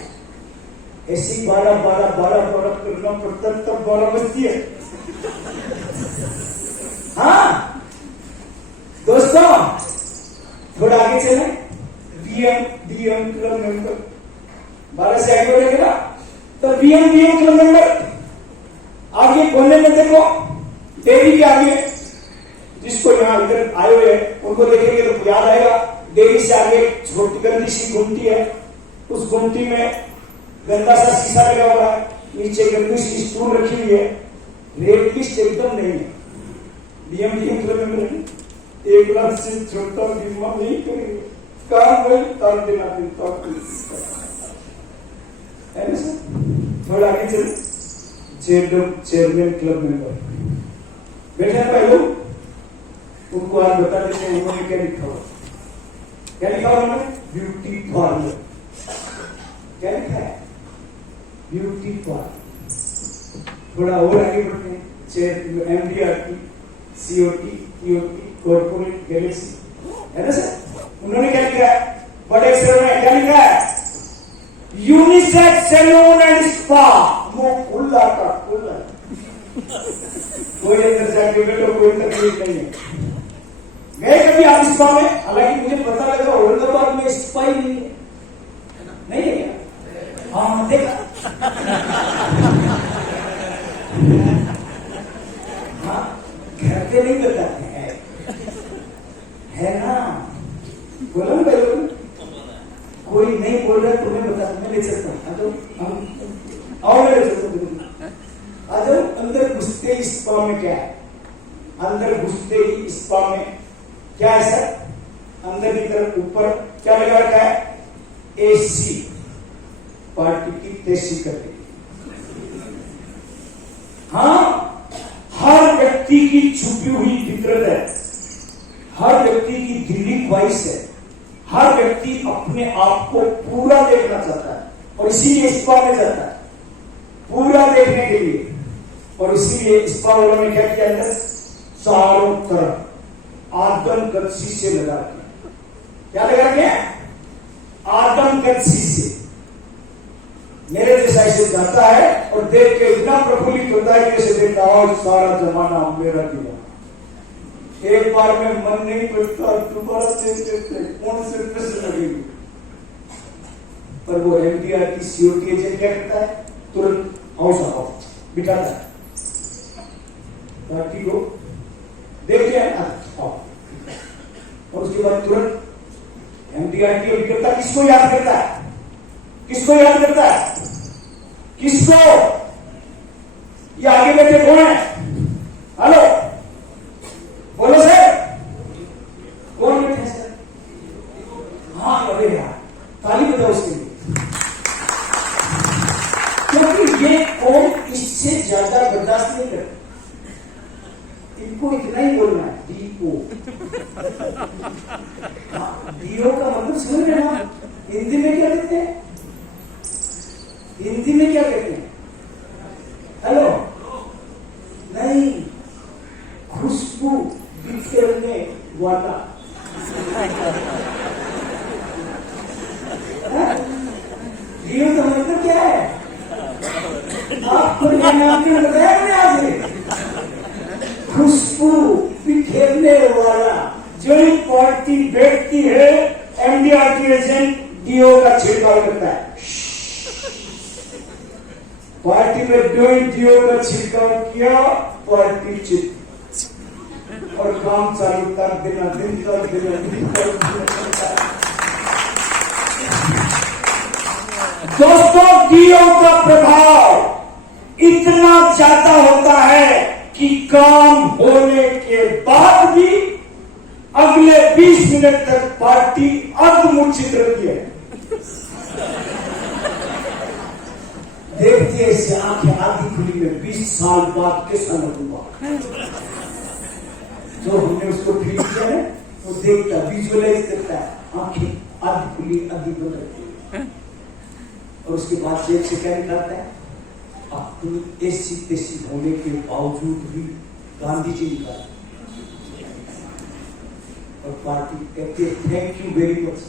ऐसी 12 करना पड़ता, तब 12 बजती है। हाँ दोस्तों, थोड़ा आगे चले। डीएम क्लब मेंबर 12 से आगे बढ़ेगा तो बीएम क्लब मेंबर। आगे कोने में देखो डेयरी के आगे, जिसको यहाँ इधर आए हुए हैं उनको देखेंगे तो याद आएगा, डेयरी से आगे छोटी गंदी सी गुमटी है, उस गुमटी में गंदा सा शीशा लगा हुआ है, नीचे गंदी सी स्टूल रखी हुई है, रेट लिस्ट एकदम नहीं है। बीएम क्लब मेंबर नहीं, 1 लाख से छोटा बीमा नहीं करेंगे, काम वही तार देना है ना सर। थोड़ा आगे चल, चेयरमैन क्लब मेंबर बैठे हैं भाई लोग, उनको आज बता देते हैं उन्होंने क्या लिखा हुआ। क्या लिखा हुआ उन्होंने? Beauty parlour. क्या लिखा है? Beauty parlour. थोड़ा और आगे बढ़ते हैं, chair MDRT COT corporate Galaxy है ना सर। उन्होंने क्या लिखा है? बड़े अक्षरों में क्या लिखा है? Unisex salon and spa. वो खुला का खुला, कोई अंदर जाके बैठो, कोई तकलीफ नहीं है। गए कभी आप स्पा में? हालांकि मुझे पता लगा औरंगाबाद में स्पा ही नहीं है, नहीं है क्या? हाँ देखा, हाँ घर पे नहीं बताते हैं, है ना? बोलो भाई, कोई नहीं बोल रहा तुम्हें बता, मैं ले सकता हूँ। आओ मैं ले सकता हूँ। आज अंदर घुसते ही स्पा में क्या है? अंदर घुसते ही स्पा में क्या है सर? अंदर की तरफ ऊपर क्या लगा रखा है? AC, पार्टी की तेजी कर रही। हाँ, हर व्यक्ति की छुपी हुई फितरत है, हर व्यक्ति की दिली ख्वाहिश है, हर व्यक्ति अपने आप को पूरा देखना चाहता है और इसीलिए स्पा में जाता है, पूरा देखने के लिए। और इसीलिए स्पा वालों ने क्या किया? अंदर चारों तरफ आदमकद शीशे लगा के, क्या लगा के? आदमकद शीशे। मेरे जैसा इसे जाता है और देख के इतना प्रफुल्लित होता है कि इसे देखता और सारा जमाना मेरा दिया। एक बार में मन नहीं करता, दोबारा चेंज करते कौन से प्रश्न लगेंगे। पर वो MDRT COT एजेंट क्या करता है? तुरंत हाउस ऑफ बिठाता है पार्टी को, देख लिया और उसके बाद तुरंत MDRT करता। किसको याद करता है? किसको याद करता है? किसको? ये आगे बैठे कौन है? हेलो बोलो सर, कौन बैठे हैं सर? हाँ अरे यार, ताली बजाओ उसके लिए, क्योंकि ये कौन इससे ज्यादा बर्दाश्त नहीं करता। इनको इतना ही बोलना है, DO। DO का मतलब समझ रहे ना? हिंदी में क्या कहते हैं? हिंदी में क्या कहते हैं? हेलो नहीं, खुशबू बिखेरने वाला। DO का मतलब क्या है? आपको नाम क्यों बताया मैंने आज? खुशबू बिखेरने वाला। जो पार्टी बैठती है MDRT एजेंट DO का छिड़काव करता है। पार्टी में DO का छिड़काव किया, पार्टी चित और काम चालू कर देना, दिन तक देना। दोस्तों, DO का प्रभाव इतना ज्यादा होता है कि काम होने के बाद भी अगले 20 मिनट तक पार्टी अर्धमूर्छित रहती है। देखते ऐसे आंखें आधी खुली में 20 साल बाद कैसा लगूंगा। जो हमने उसको फील किया है वो देखता, विजुअलाइज करता है, आंखें आधी खुली आधी बंद रहती है। और उसके बाद जेब से क्या निकालता है? अपनी ऐसी तैसी होने के बावजूद भी गांधी जी निकाला और पार्टी कहती है थैंक यू वेरी मच।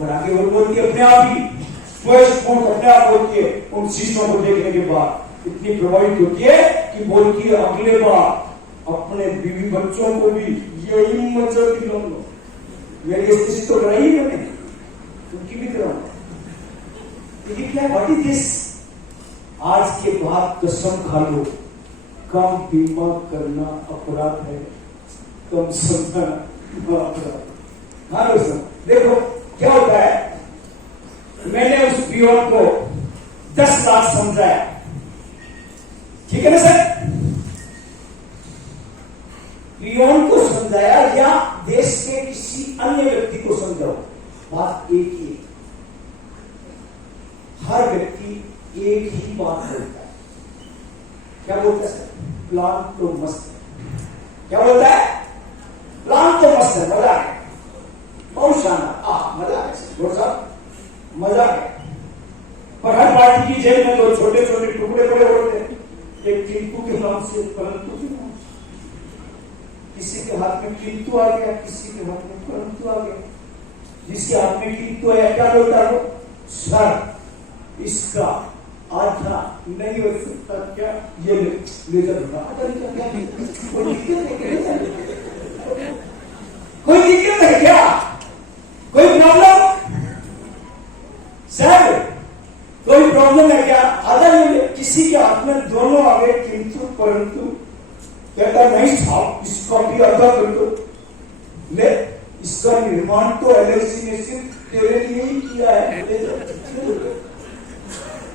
और आगे वो बोलती है अपने आप ही स्पष्ट अपने आप बोलती है, उन शीशों को देखने के बाद इतनी प्रभावित होती है कि बोलती है अगले बार अपने बीवी बच्चों को भी यही मजा दिलाऊंगा। मेरी स्थिति तो लड़ाई मैंने, उनकी भी कराऊंगा। ये क्या, व्हाट इज दिस? आज के बाद कसम खा लो, कम बीमा करना अपराध है, कम समझाना अपराध। हाँ दोस्तों, देखो क्या होता है, मैंने उस पियोन को 10 लाख समझाया, ठीक है ना सर? पियोन को समझाया या देश के किसी अन्य व्यक्ति को समझाओ, बात एक ही। हर व्यक्ति एक ही बात बोलता है, क्या बोलता है सर? प्लान तो मस्त है। क्या बोलता है? प्लान तो मस्त है, मजा है, बहुत शानदार, मजा है सर, साहब मजा है। पर हर पार्टी की जेब में दो छोटे छोटे टुकड़े पड़े होते हैं, एक टिंकू के नाम से, परंतु के नाम से। किसी के हाथ में किंतु आ गया, किसी के हाथ में परंतु आ गया। जिसके हाथ में किंतु आया, क्या बोलता है वो? सर इसका आधा नहीं हो सकता क्या? ये ले जा, कोई दिक्कत है क्या? कोई प्रॉब्लम सर? कोई प्रॉब्लम है क्या? आधा ले। किसी के हाथ में दोनों आ गए, किंतु परंतु, कहता नहीं साहब इसका भी आधा कर दो। ले, इसका निर्माण तो एलआईसी ने सिर्फ तेरे लिए ही किया है,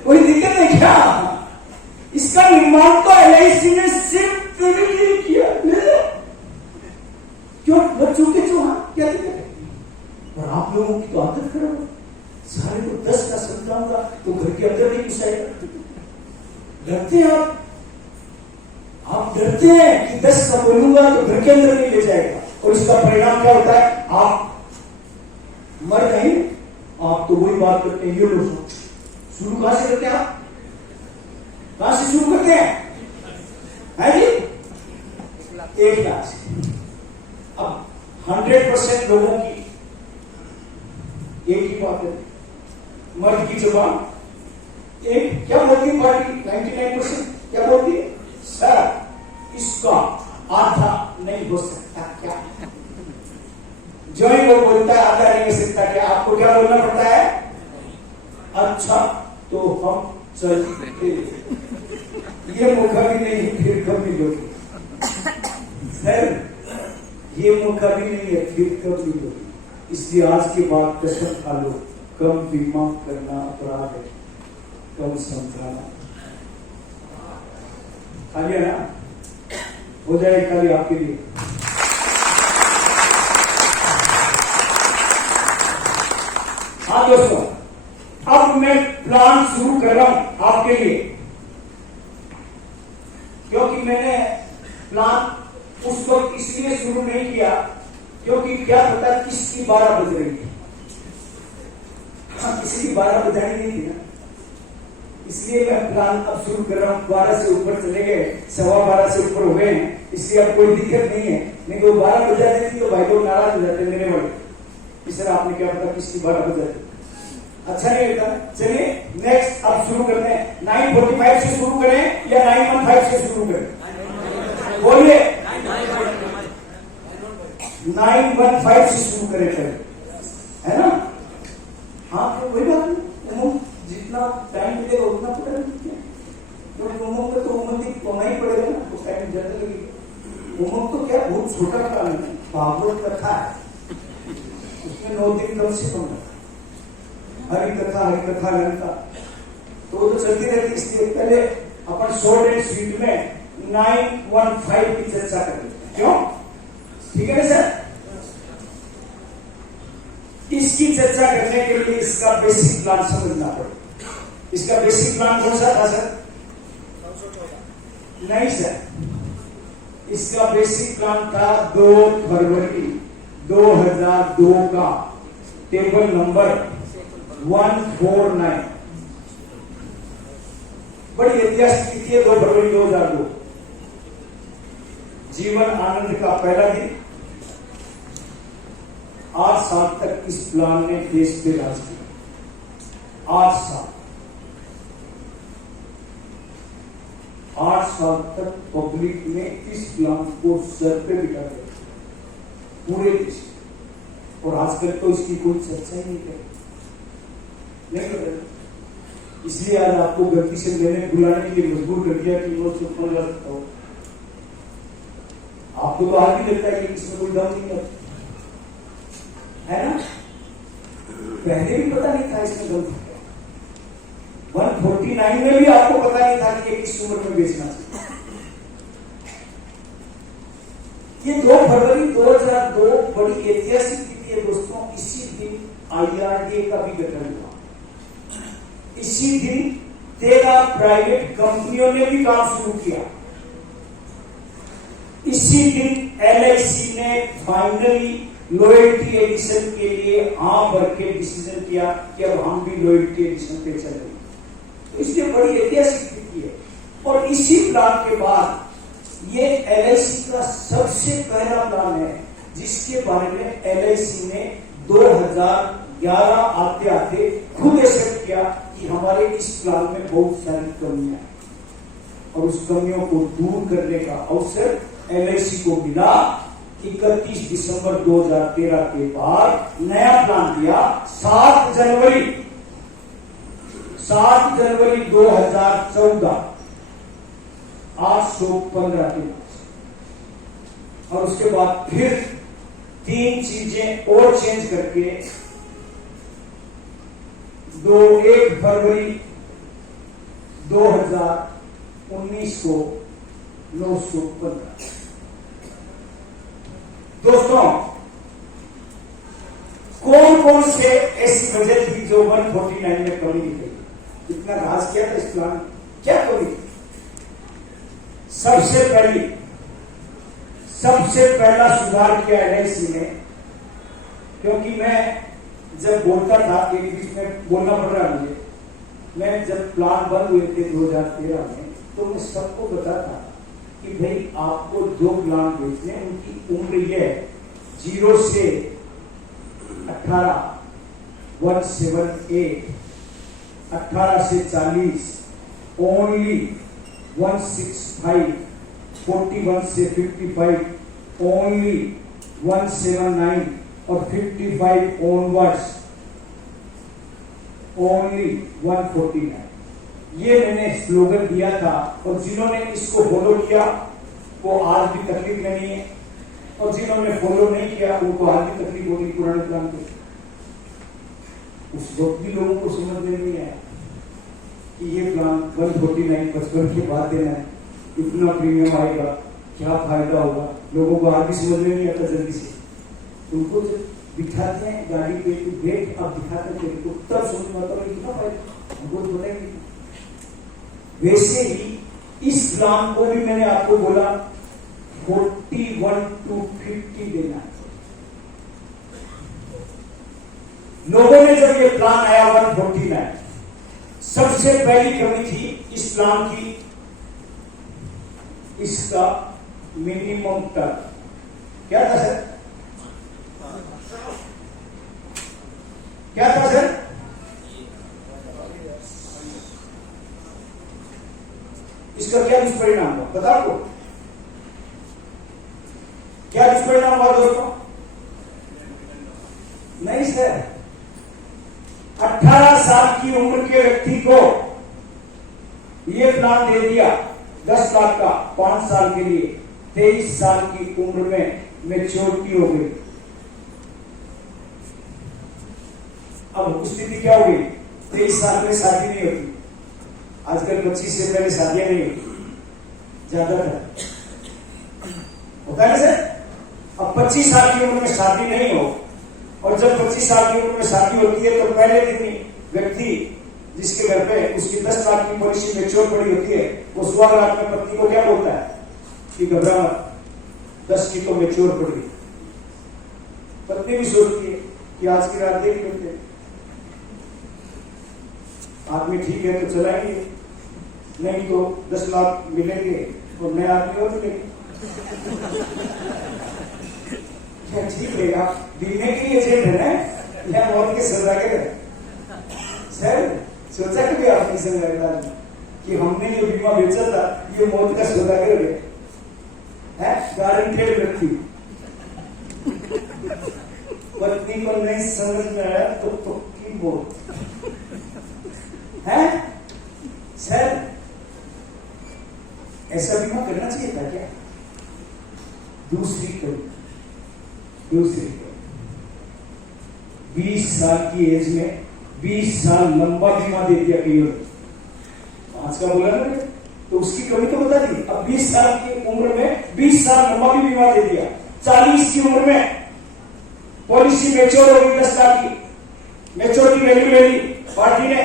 कोई दिक्कत है क्या? इसका निर्माण तो एलआईसी ने सिर्फ तेरे लिए किया, क्यों? बच्चों के चूहा, क्या दिक्कत है? और आप लोगों की तो आदत खराब है, सारे को 10 का समझाऊंगा तो घर के अंदर नहीं घुसाएगा। डरते हैं आप डरते हैं कि 10 का बोलूंगा तो घर के अंदर नहीं ले जाएगा, और इसका परिणाम क्या होता है? आप मर नहीं, आप तो वही बात करते हैं। ये लोग शुरू कहां से करते हैं? आप कहां से शुरू करते हैं? है जी 1 लाख से। अब 100% लोगों की एक ही बात है, मर्द की जबान एक, क्या बोलती है पार्टी? 99% क्या बोलती है? सर इसका आधा नहीं हो सकता क्या? जो ही वो बोलता है आधा नहीं हो सकता क्या, आपको क्या बोलना पड़ता है? अच्छा तो हम चलते, ये मौका भी नहीं, फिर कब मिलोगे? सर ये मौका भी नहीं है, फिर कब मिलोगे? इसलिए आज के बाद कसम खा लो, कम बीमा करना अपराध है, कम समझाना। खा लिया ना? हो जाए खाली आपके लिए। हाँ दोस्तों, अब मैं प्लान शुरू कर रहा हूं आपके लिए, क्योंकि मैंने प्लान उस वक्त इसलिए शुरू नहीं किया क्योंकि क्या पता किसकी 12 बज रही थी। हाँ, किसी की 12 बजानी नहीं थी ना, इसलिए मैं प्लान अब शुरू कर रहा हूं। 12 से ऊपर चले गए, 12:15 से ऊपर हो गए हैं, इसलिए अब कोई दिक्कत नहीं है। नहीं तो 12 बजा देती तो भाई लोग नाराज हो जाते मेरे बड़े, इस तरह आपने क्या पता किसकी 12 बजा दी, अच्छा नहीं लगता। चलिए नेक्स्ट अब शुरू करते हैं। 9:45 से शुरू करें या 9:15 से शुरू करें? बोलिए 9:15 से शुरू करें, है ना? हाँ तो कोई बात नहीं, जितना टाइम मिलेगा उतना पड़ेगा, क्योंकि उमंग में तो उमंग होना ही पड़ेगा ना, उस टाइम ज्यादा लगेगा। उमंग तो क्या बहुत छोटा काम है, भागवत कथा है, उसमें 9 दिन कम से कम हरि कथा लंका तो वो तो चलती रहती। इसलिए पहले अपन शॉर्ट एंड स्वीट में 9:15 की चर्चा करें, क्यों? ठीक है ना सर? इसकी चर्चा करने के लिए इसका बेसिक प्लान समझना पड़ेगा। इसका बेसिक प्लान कौन सा था सर? नहीं सर, इसका बेसिक प्लान था 2 फरवरी 2002 का टेबल नंबर 149। बड़ी ऐतिहासिक तिथि है 2 फरवरी 2002, जीवन आनंद का पहला दिन। 8 साल तक इस प्लान ने देश पे राज किया। 8 साल तक पब्लिक ने इस प्लान को सर पे बिठा दिया पूरे देश, और आजकल तो इसकी कोई चर्चा ही नहीं कर रही। इसलिए आज आपको गलती से मैंने बुलाने के लिए मजबूर कर दिया कि वो चुप कर सकता हो। आपको तो आज भी लगता है कि इसमें कोई दम नहीं है ना? पहले भी पता नहीं था इसमें दम था। 149 में भी आपको पता नहीं था कि किस उम्र में बेचना चाहिए। ये 2 फरवरी 2002 बड़ी ऐतिहासिक तिथि है दोस्तों। इसी दिन IRDA का भी गठन हुआ। इसी दिन 13 प्राइवेट कंपनियों ने भी काम शुरू किया। इसी दिन LIC ने फाइनली लॉयल्टी एडिशन के लिए हाँ भर के डिसीजन किया कि अब हम भी लॉयल्टी एडिशन पे चलेंगे। तो इसलिए बड़ी ऐतिहासिक तिथि है। और इसी प्लान के बाद ये LIC का सबसे पहला प्लान है जिसके बारे में LIC ने 2011 आते आते खुद एक्सेप्ट किया कि हमारे इस प्लान में बहुत सारी कमियां हैं और उस कमियों को दूर करने का अवसर LIC को मिला। 31 दिसंबर 2013 के बाद नया प्लान दिया 7 जनवरी 2014 815 के और उसके बाद फिर 3 चीजें और चेंज करके 1 फरवरी 2019 को 915। दोस्तों कौन कौन से ऐसी वजह थी जो 149 में कमी निकली? इतना राज किया था इस प्लान, क्या कमी? सबसे पहला सुधार किया LIC ने, क्योंकि मैं जब बोलता था एक बीच में बोलना पड़ रहा मुझे, मैं जब प्लान बंद हुए थे 2013 में तो मैं सबको बताता कि भाई आपको 2 प्लान बेचने, उनकी उम्र ये 0 से 18 178, 18 से 40 ओनली 165, 41 से 55 ओनली 179 और 55 ऑनवर्ड्स ओनली 149। ये मैंने स्लोगन दिया था और जिन्होंने इसको फॉलो किया वो आज भी तकलीफ में नहीं है और जिन्होंने फॉलो नहीं किया उनको आज भी तकलीफ होगी पुराने प्लान को। उस वक्त भी लोगों को समझ में नहीं आया कि ये प्लान 149 55 के बाद देना है, इतना प्रीमियम आएगा, क्या फायदा होगा। लोगों को आज भी समझ में नहीं आता जल्दी से। उनको जब बिठाते हैं गाड़ी पे तो बैठ अब दिखाते हैं तेरे को, तब समझ में आता है कितना फायदा, हमको तो पता ही नहीं। वैसे ही इस प्लान को भी मैंने आपको बोला 41 to 50 देना है। लोगों ने जब ये प्लान आया 149, सबसे पहली कमी थी इस प्लान की, इसका मिनिमम टर्म क्या था सर? क्या था सर? इसका क्या दुष्परिणाम हुआ बता आपको? क्या दुष्परिणाम हुआ दोस्तों? नहीं सर, 18 साल की उम्र के व्यक्ति को यह प्लान दे दिया 10 लाख का 5 साल के लिए। 23 साल की उम्र में मैच्योरिटी हो गई। अब स्थिति क्या हो गई? 23 साल में शादी नहीं होती। आजकल 25 से पहले शादियां नहीं होती, ज्यादातर होता है ना सर। अब 25 साल की उम्र में शादी नहीं हो और जब 25 साल की उम्र में शादी होती है तो पहले दिन ही व्यक्ति जिसके घर पे उसकी 10 लाख की पॉलिसी मैच्योर पड़ी होती है, वो सुहाग रात में पत्नी को क्या बोलता है कि घबरा मत, 10 की तो मैच्योर पड़ गई। पत्नी भी सोचती है कि आज की रात देख लेते हैं, आदमी ठीक है तो चलाएंगे, नहीं तो 10 लाख मिलेंगे और नए आदमी और मिलेंगे। क्या ठीक रहेगा? बीमे की एजेंट है ना, या मौत के सौदागर है सर। सोचा कभी आपने सर कि हमने जो बीमा बेचा था ये मौत का सौदागर है, गारंटेड व्यक्ति। पत्नी को नहीं समझ में आया तो की मौत है। सर ऐसा बीमा करना चाहिए था क्या? दूसरी कड़ी 20 साल की एज में 20 साल लंबा बीमा दे दिया कई लोग, 5 का बोला ना, तो उसकी कमी तो बता दी। अब 20 साल की उम्र में 20 साल लंबा भी बीमा दे दिया। 40 की उम्र में पॉलिसी मैच्योर हो गई, 10 लाख की मैच्योरिटी वैल्यू ले ली पार्टी ने।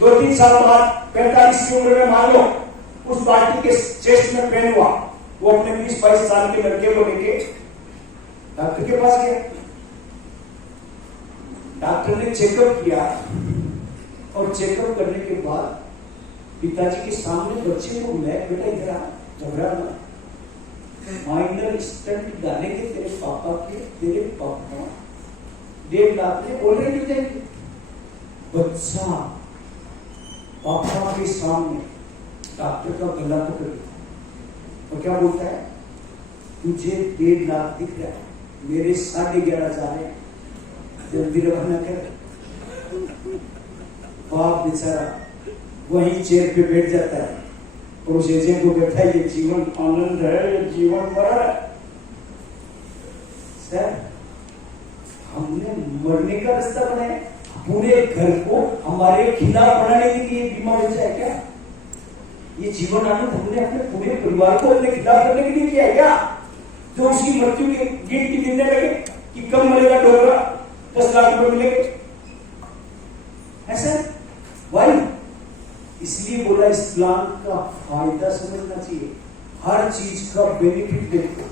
2-3 साल बाद 45 की उम्र में मान लो उस पार्टी के चेस्ट में पेन हुआ, वो अपने 20-22 साल के लड़के को लेके डॉक्टर के पास गया। डॉक्टर ने चेकअप किया और चेकअप करने के बाद पिताजी के सामने बच्चे को बुलाया, बेटा इधर आ, घबरा मत, माइनर स्टंट डालेंगे तेरे पापा 1.5 लाख में ऑलरेडी देंगे। बच्चा पापा के सामने डॉक्टर का गला पकड़ और क्या बोलता है, तुझे 1.5 लाख दिख रहा है, मेरे 11.5 जा रहे हैं, जल्दी रवाना कर। बाप बेचारा वहीं चेयर पे बैठ जाता है और उस एजेंट को कहता है ये जीवन आनंद है, ये जीवन मरण है। सर हमने मरने का रास्ता बनाया, पूरे घर को हमारे खिलाफ बनाने के लिए बीमा बेचा है क्या? ये जीवन आनंद हमने अपने पूरे परिवार को अपने खिलाफ करने के लिए किया है क्या? जो उसकी मृत्यु की गिनती गिनने लगे कि कब मरेगा डोगरा, 10 लाख रुपए मिलेंगे, ऐसा वाई। इसलिए बोला इस प्लान का फायदा समझना चाहिए, हर चीज का बेनिफिट देखो।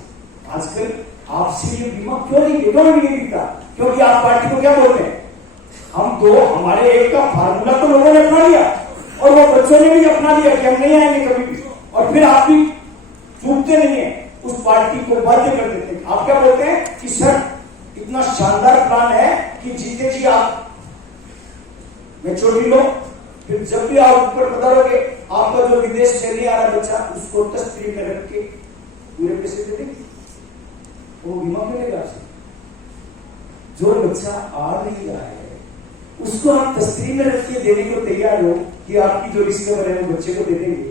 आजकल आपसे ये बीमा क्यों नहीं मिलता? क्योंकि आप पार्टी को क्या बोलते हैं, हम दो हमारे एक का फार्मूला तो लोगों ने अपना लिया और वो बच्चों ने भी अपना लिया कि हम नहीं आएंगे कभी भी, और फिर आप भी चूकते नहीं है, उस पार्टी को बाध्य कर देते हैं। आप क्या बोलते हैं कि सर इतना शानदार प्लान है कि जीते जी आप मैच्योरिटी लो, फिर जब भी आप ऊपर पधारोगे आपका जो विदेश से नहीं आ रहा बच्चा उसको तस्वीर में रख के पूरे पैसे दे देंगे, वो बीमा मिलेगा आपसे। जो बच्चा आ नहीं रहा है उसको आप तस्वीर में रख के देने को तैयार हो कि आपकी जो रिस्कवर है वो बच्चे को दे देंगे,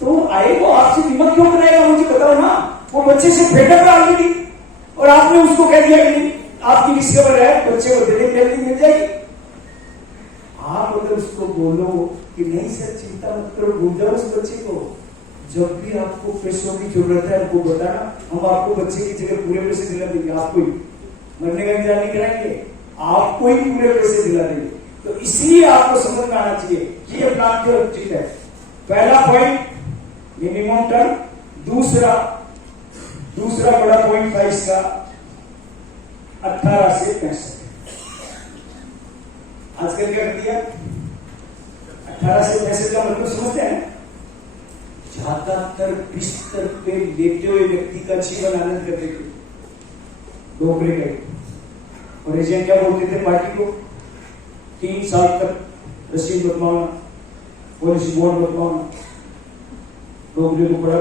तो आएगा आपसे बीमा क्यों कराएगा? मुझे बताओ ना। वो बच्चे से फेडअप है ऑलरेडी और आपने उसको कह दिया कि आपकी रिस्कवर है, बच्चे को दे देंगे, मिल जाएगी। आप अगर उसको बोलो कि नहीं सर चिंता मत करो, भूल जाओ उस बच्चे को, जब भी आपको पैसों की जरूरत है हमको बताना, हम आपको बच्चे की जगह पूरे पैसे दिला देंगे, आपको ही मरने का इंतजार नहीं कराएंगे, आपको ही पूरे पैसे दिला देंगे। तो इसलिए आपको समझ में आना चाहिए कि ये प्लान क्यों उचित है। पहला पॉइंट मिनिमम टर्म, दूसरा बड़ा पॉइंट था इसका 18 से 65। आजकल क्या कर दिया, 18 से 65 का मतलब समझते हैं, ज्यादातर बिस्तर पे लेटे हुए व्यक्ति का जीवन आनंद कर देते डोकरे गए। और एजेंट क्या बोलते थे पार्टी को, 3 साल तक रसीद बतवाना, पॉलिसी बोर्ड बतवाना, डोकरे को पड़ा,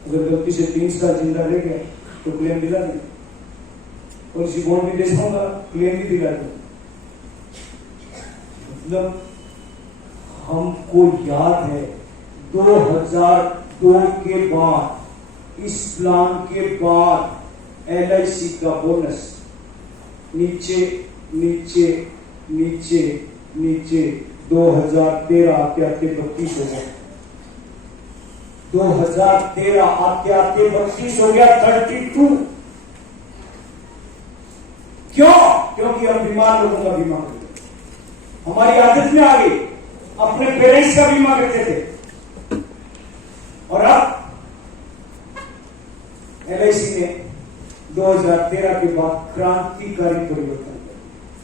अगर गलती से 3 साल जिंदा रह गया तो क्लेम दिला दें, पॉलिसी बोर्ड भी दे दूंगा, क्लेम भी दिला दें। मतलब हमको याद है 2002 के बाद, इस प्लान के बाद LIC का बोनस नीचे नीचे नीचे नीचे 2013 आते आते 32 हो गया, 2013 आते आते 32 हो गया, 32। क्यों? क्योंकि हम बीमार लोगों का बीमा करते, हमारी आदत में आ गई, अपने पेरेंट्स का बीमा करते थे। और अब LIC ने 2013 के बाद क्रांतिकारी परिवर्तन किया,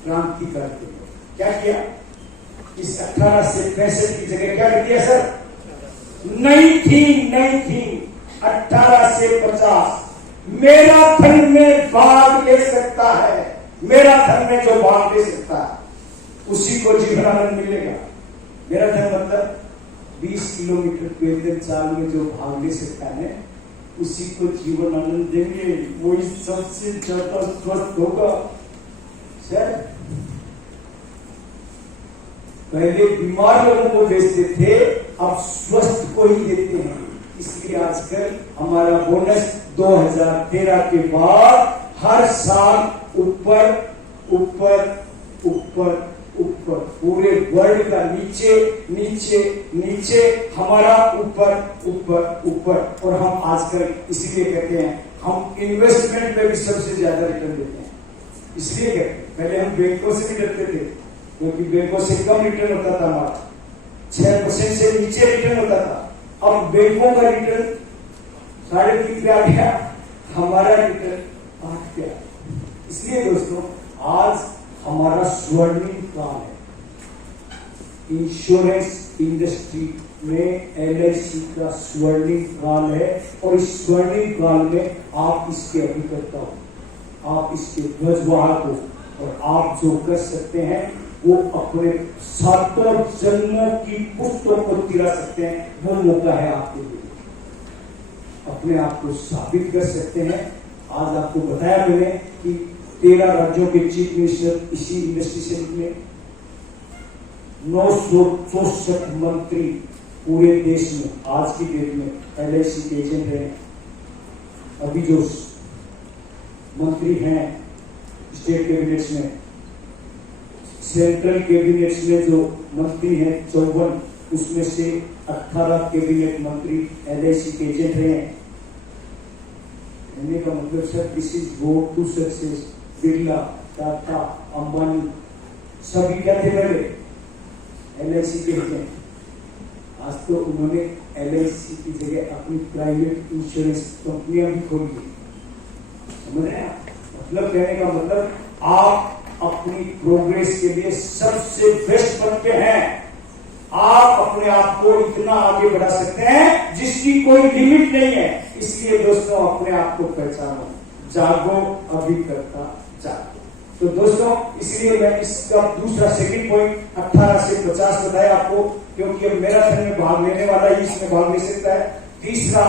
क्रांतिकारी परिवर्तन क्या किया? इस 18 से 65 की जगह क्या कर दिया सर? नई थी 18 से 50 मैराथन में भाग ले सकता है, मैराथन में जो भाग ले सकता है उसी को जीवन आनंद मिलेगा। मैराथन मतलब 20 किलोमीटर पैदल चाल में जो भाग ले सकता है उसी को जीवन आनंद देंगे, वही सबसे ज्यादा स्वस्थ होगा। सर पहले बीमार लोगों को बेचते थे, अब स्वस्थ को ही देते हैं। इसलिए आजकल हमारा बोनस 2013 के बाद हर साल ऊपर ऊपर ऊपर ऊपर, पूरे वर्ल्ड का नीचे नीचे नीचे, हमारा ऊपर ऊपर ऊपर। और हम आजकल इसीलिए कहते हैं हम इन्वेस्टमेंट में भी सबसे ज्यादा रिटर्न देते हैं। इसलिए कहते हैं, पहले हम बैंकों से भी डरते थे क्योंकि बैंकों से कम रिटर्न होता था, हमारा 6% से नीचे रिटर्न होता था। अब बैंकों का रिटर्न 3.5 पे आ गया, हमारा रिटर्न 8 पे आ गया। इसलिए दोस्तों आज हमारा स्वर्णिम काल है। इंश्योरेंस इंडस्ट्री में LIC का स्वर्णिम काल है और इस स्वर्णिम काल में आप इसके अभिकर्ता हो, आप इसके ध्वजवाहक हो, और आप जो कर सकते हैं वो अपने 7 जन्मों की पुस्तकों को तिरा सकते हैं। वो मौका है आपके लिए, अपने आप को साबित कर सकते हैं। आज आपको बताया मैंने कि 13 राज्यों के चीफ मिनिस्टर इसी इंडस्ट्री से निकले, 964 मंत्री पूरे देश में आज की डेट में LIC के एजेंट हैं। अभी जो मंत्री हैं स्टेट कैबिनेट्स में, सेंट्रल कैबिनेट्स में जो मंत्री हैं 54, उसमें से 18 कैबिनेट मंत्री LIC के एजेंट हैं। कहने का मतलब sir this is road to success. Birla, Tata, Ambani सभी क्या थे पहले? LIC के एजेंट। आज तो उन्होंने LIC की जगह अपनी प्राइवेट इंश्योरेंस कंपनियां भी खोल दी। समझ रहे हैं? मतलब कहने का मतलब आप अपनी प्रोग्रेस के लिए सबसे बेस्ट बनते हैं। आप अपने आप को इतना आगे बढ़ा सकते हैं जिसकी कोई लिमिट नहीं है। इसलिए दोस्तों अपने आप को पहचानो, जागो, अभी करता जागो। तो दोस्तों इसलिए मैं इसका दूसरा सेकंड पॉइंट 18 से 50 बताया आपको, क्योंकि अब मैराथन में भाग लेने वाला ही इसमें भाग ले सकता है। तीसरा